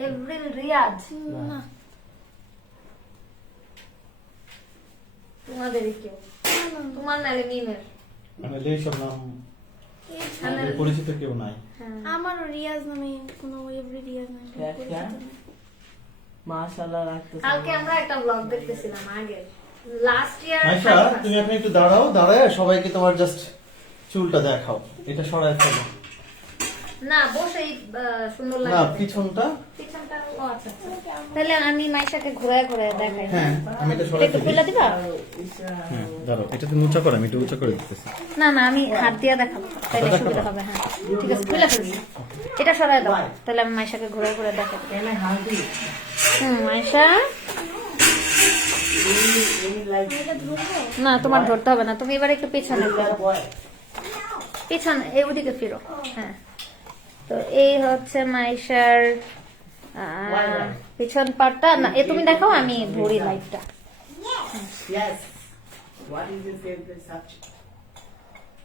এপ্রিল রিয়াজ না তোমাদেরই কেউ তোমার নালে মিমের মানে এইসব নাম এই আমাদের পরিচিত কেউ নাই। হ্যাঁ আমারও রিয়াজ নামে কোনো এভরি রিয়াজ নামে কোনো হ্যাঁ, পরিচিত হ্যাঁ। নেই। মাশাআল্লাহ রাখতেছে কালকে আমরা একটা ব্লগ দেখতেছিলাম আগে লাস্ট ইয়ার আয়শা তুমি এখন একটু দাঁড়াও, দাঁড়ায় সবাইকে তোমার জাস্ট চুলটা দেখাও, এটা সরাই ফেলো। না বসেই সুন্দর না লাগে পিছনটা, পিছনটা ও আচ্ছা আচ্ছা। তাহলে আমি মাইশাকে ঘুরায় ঘুরায় দেখাই হ্যাঁ আমি এটা এটা সরাই একটু ফেলি। খুলে দিবা? হ্যাঁ দাঁড়াও, এটা তুমি উঁচা করো, আমি একটু উঁচা করে দিতেছি। না না আমি হাত দিয়ে দেখাবো তাহলে দেখাবা? সুবিধা হবে। হ্যাঁ ঠিক আছে খুলে ফেলছি, এটা সরাই দাও তাহলে আমি মাইশাকে ঘুরে ঘুরে দেখাই। কেন হালদি মাইশা এই লাইক এটা ধরবো? না তোমার ধরতে হবে না, তুমি এবার একটু পেছনে ফিরো, বয় পেছনে এই ওদিকে ফিরো। হ্যাঁ তো এই হচ্ছে মাইশার পিছন পাটটা। না এ তুমি দেখাও আমি ধরি লাইটটা। Yes what is your favourite subject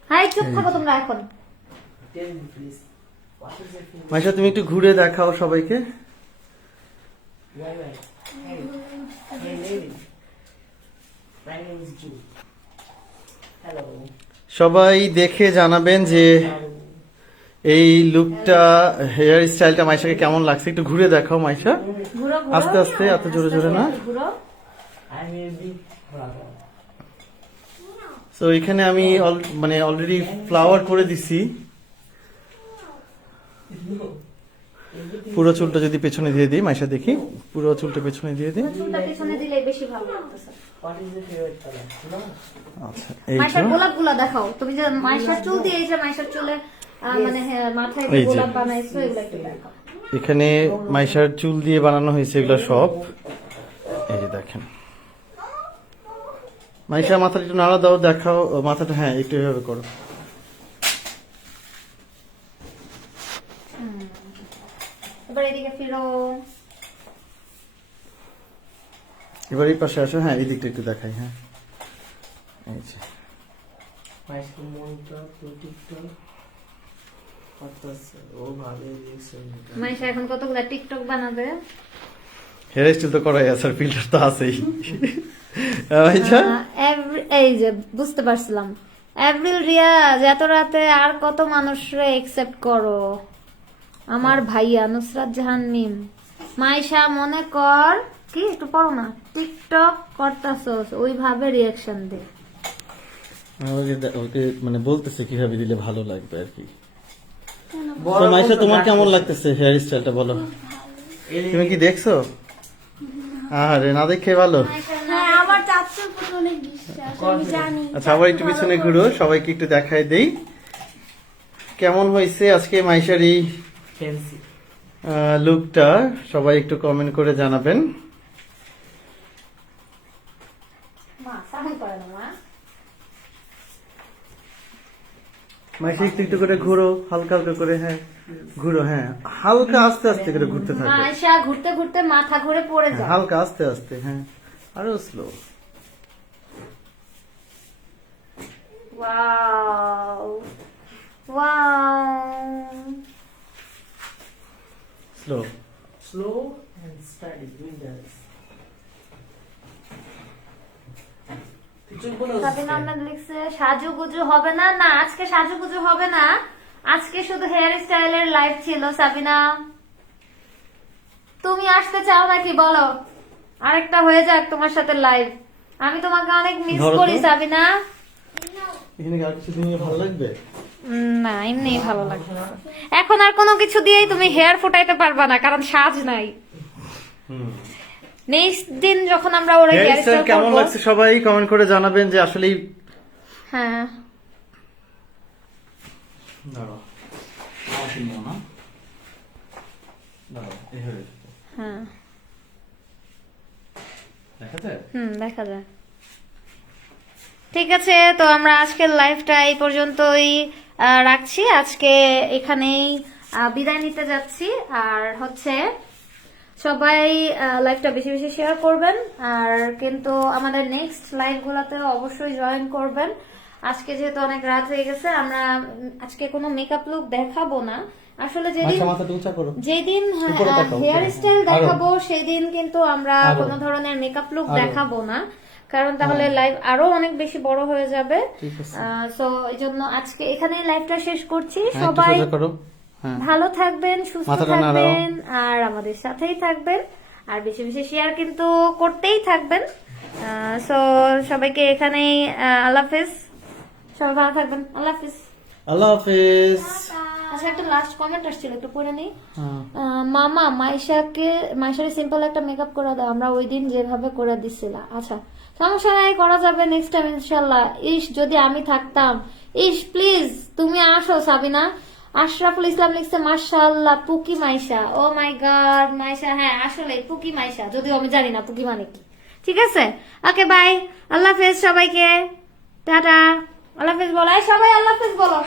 hi চুপ থাকো তোমরা এখন। Tell me please what is your favourite Maisha তুমি একটু ঘুরে দেখাও সবাইকে। Why? Hey, hey lady. My name is Ju. Hello. সবাই দেখে জানাবেন যে এই লুকটা, হেয়ার স্টাইলটা মাইশাকে কেমন লাগছে, একটু ঘুরে দেখাও মাইশা। ঘুরো ঘুরো আস্তে আস্তে, এত জোরে জোরে না। ঘুরো। I'm a big brother. তো এখানে আমি মানে অলরেডি ফ্লাওয়ার করে দিছি। পুরো চুলটা যদি পেছনে দিয়ে দিই মাইশা, দেখি পুরো চুলটা পেছনে দিয়ে দিই। চুলটা পেছনে দিলে বেশি ভালো লাগতেছে। What is your favorite color? No. আচ্ছা এই মাইশার তো গোলাপ গুলা দেখাও, তুমি যে মাইশার চুল দিয়ে এই যে মাইশার চুলে মানে হ্যাঁ, মাথায় যে এই যে। গোলাপ বানাইছো এগুলো একটু দেখাও। এখানে মাইশার চুল দিয়ে বানানো হয়েছে এগুলো সব। এই যে দেখেন মাইশা মাথাটা একটু নাড়া দাও, দেখাও মাথাটা। হ্যাঁ একটু এভাবে করো। এবার এদিকে ফিরো। এবার এই পাশে আসো। হ্যাঁ এই দিকটা একটু দেখাই। হ্যাঁ এই যে My school monitor, protector. What was ভালো রিঅ্যাকশন মাইশা এখন কতগুলা টিকটক বানাবে। হেয়ার স্টাইল তো করাই আছে, আর ফিল্টার তো আছেই। মাইশা এই যে বুঝতে পারছিলাম এপ্রিল রিয়াজ এত রাতে আর কত মানুষরে একসেপ্ট করো। আমার ভাইয়া নুসরাত জাহান মিম মাইশা মনে কর কি একটু পড়ো না, টিকটক করতাছস ওইভাবে রিয়াকশন দে। ওকে মানে বলতেছে কিভাবে দিলে ভালো লাগবে আর কি। তো মাইশা তোমার কেমন লাগতেছে হেয়ার স্টাইলটা বলো? তুমি কি দেখছো? আরে না দেখে ভালো। হ্যাঁ আমার চাচুর প্রতি অনেক বিশ্বাস, আমি জানি। আচ্ছা আবার একটু পিছনে ঘুরো, সবাইকে একটু দেখাই দেই কেমন হয়েছে আজকে মাইশার এই ফ্যান্সি লুকটা। সবাই একটু কমেন্ট করে জানাবেন। মা সামনে করে না মা। মাইশা একটু একটু করে ঘুরো, হালকা হালকা করে। হ্যাঁ ঘুরো, হ্যাঁ হালকা আস্তে আস্তে করে ঘুরতে থাকো। মাইশা ঘুরতে ঘুরতে মাথা ঘুরে পড়ে হ্যাঁ, যায়। হালকা আস্তে আস্তে। হ্যাঁ আরো slow. Wow wow. Slow. slow and steady doing this. Sabina Ahmed লিখছে সাজুগুজু হবে না। না আজকে সাজুগুজু হবে না, আজকে শুধু হেয়ার স্টাইলের লাইভ ছিল। সাবিনা তুমি আসতে চাও নাকি বলো, আরেকটা হয়ে যাক তোমার সাথে লাইভ। আমি তোমাকে অনেক মিস ধরো তো। করি সাবিনা। এখানে আর কিছু দিনে ভালো লাগবে। না এমনি ভালো লাগছে। এখন আর কোনো কিছু দিয়েই তুমি হেয়ার ফুটাইতে পারবা না, কারণ সাজ নাই। নেক্সট দিন যখন আমরা ওরা হেয়ার হেয়ার স্টাইল কেমন করব, লাগছে সবাই কমেন্ট করে জানাবেন যে আসলেই হ্যাঁ দাঁড়াও আমাকে নিও না, দাঁড়াও এইভাবে হ্যাঁ দেখা যায়। দেখা যায়। ঠিক আছে, তো আমরা আজকের লাইভটা এই পর্যন্তই রাখছি। আজকে এখানেই বিদায় নিতে যাচ্ছি। আর হচ্ছে সবাই লাইভটা বেশি বেশি শেয়ার করবেন, আর কিন্তু আমাদের নেক্সট লাইভগুলোতে অবশ্যই জয়েন করবেন। আজকে যেহেতু অনেক রাত হয়ে গেছে, আমরা আজকে কোনো মেকআপ লুক দেখাবো না। আসলে যেদিন মাথাটা উঁচা করো, যেদিন উপরে তাকাও, হেয়ার স্টাইল আরো। দেখাবো সেই দিন কিন্তু আমরা আরো। কোনো ধরনের মেকআপ লুক আরো। দেখাবো না, কারণ তাহলে লাইভ আরো অনেক বেশি বড় হয়ে যাবে। ঠিক আছে। সো এই জন্য আজকে এখানেই লাইভটা শেষ করছি। হ্যাঁ, একটু সবাই সোজা করো। হ্যাঁ, ভালো থাকবেন, সুস্থ মাথাটা নাড়াও। থাকবেন, আর আমাদের সাথেই থাকবেন, আর বেশি বেশি শেয়ার কিন্তু করতেই থাকবেন। সো সবাইকে এখানেই আল্লাহ হাফেজ। সবাই ভালো থাকবেন, আল্লাহ হাফেজ। আল্লাহ হাফেজ। আচ্ছা, একটা লাস্ট কমেন্ট আসছিল, একটু পড়ে নেই। হ্যাঁ। মামা মাইশারে সিম্পল একটা মেকআপ করে দাও, আমরা ওই দিন যেভাবে করে দিছিলাম। আচ্ছা, সমস্যা নাই, করা যাবে নেক্সট টাইম ইনশাল্লাহ। ইস যদি আমি থাকতাম। ইস প্লিজ তুমি আসো সাবিনা। আশরাফুল ইসলাম লিখছে মাশাআল্লাহ পুকি মাইশা। ও মাই গড মাইশা, হ্যাঁ আসলে পুকি মাইশা, যদিও আমি জানি না পুকি মানে কি। ঠিক আছে, ওকে বাই, আল্লাহ হাফেজ সবাইকে, টাটা। আল্লাহ হাফেজ বলো, এই সবাই আল্লাহ হাফেজ বলো।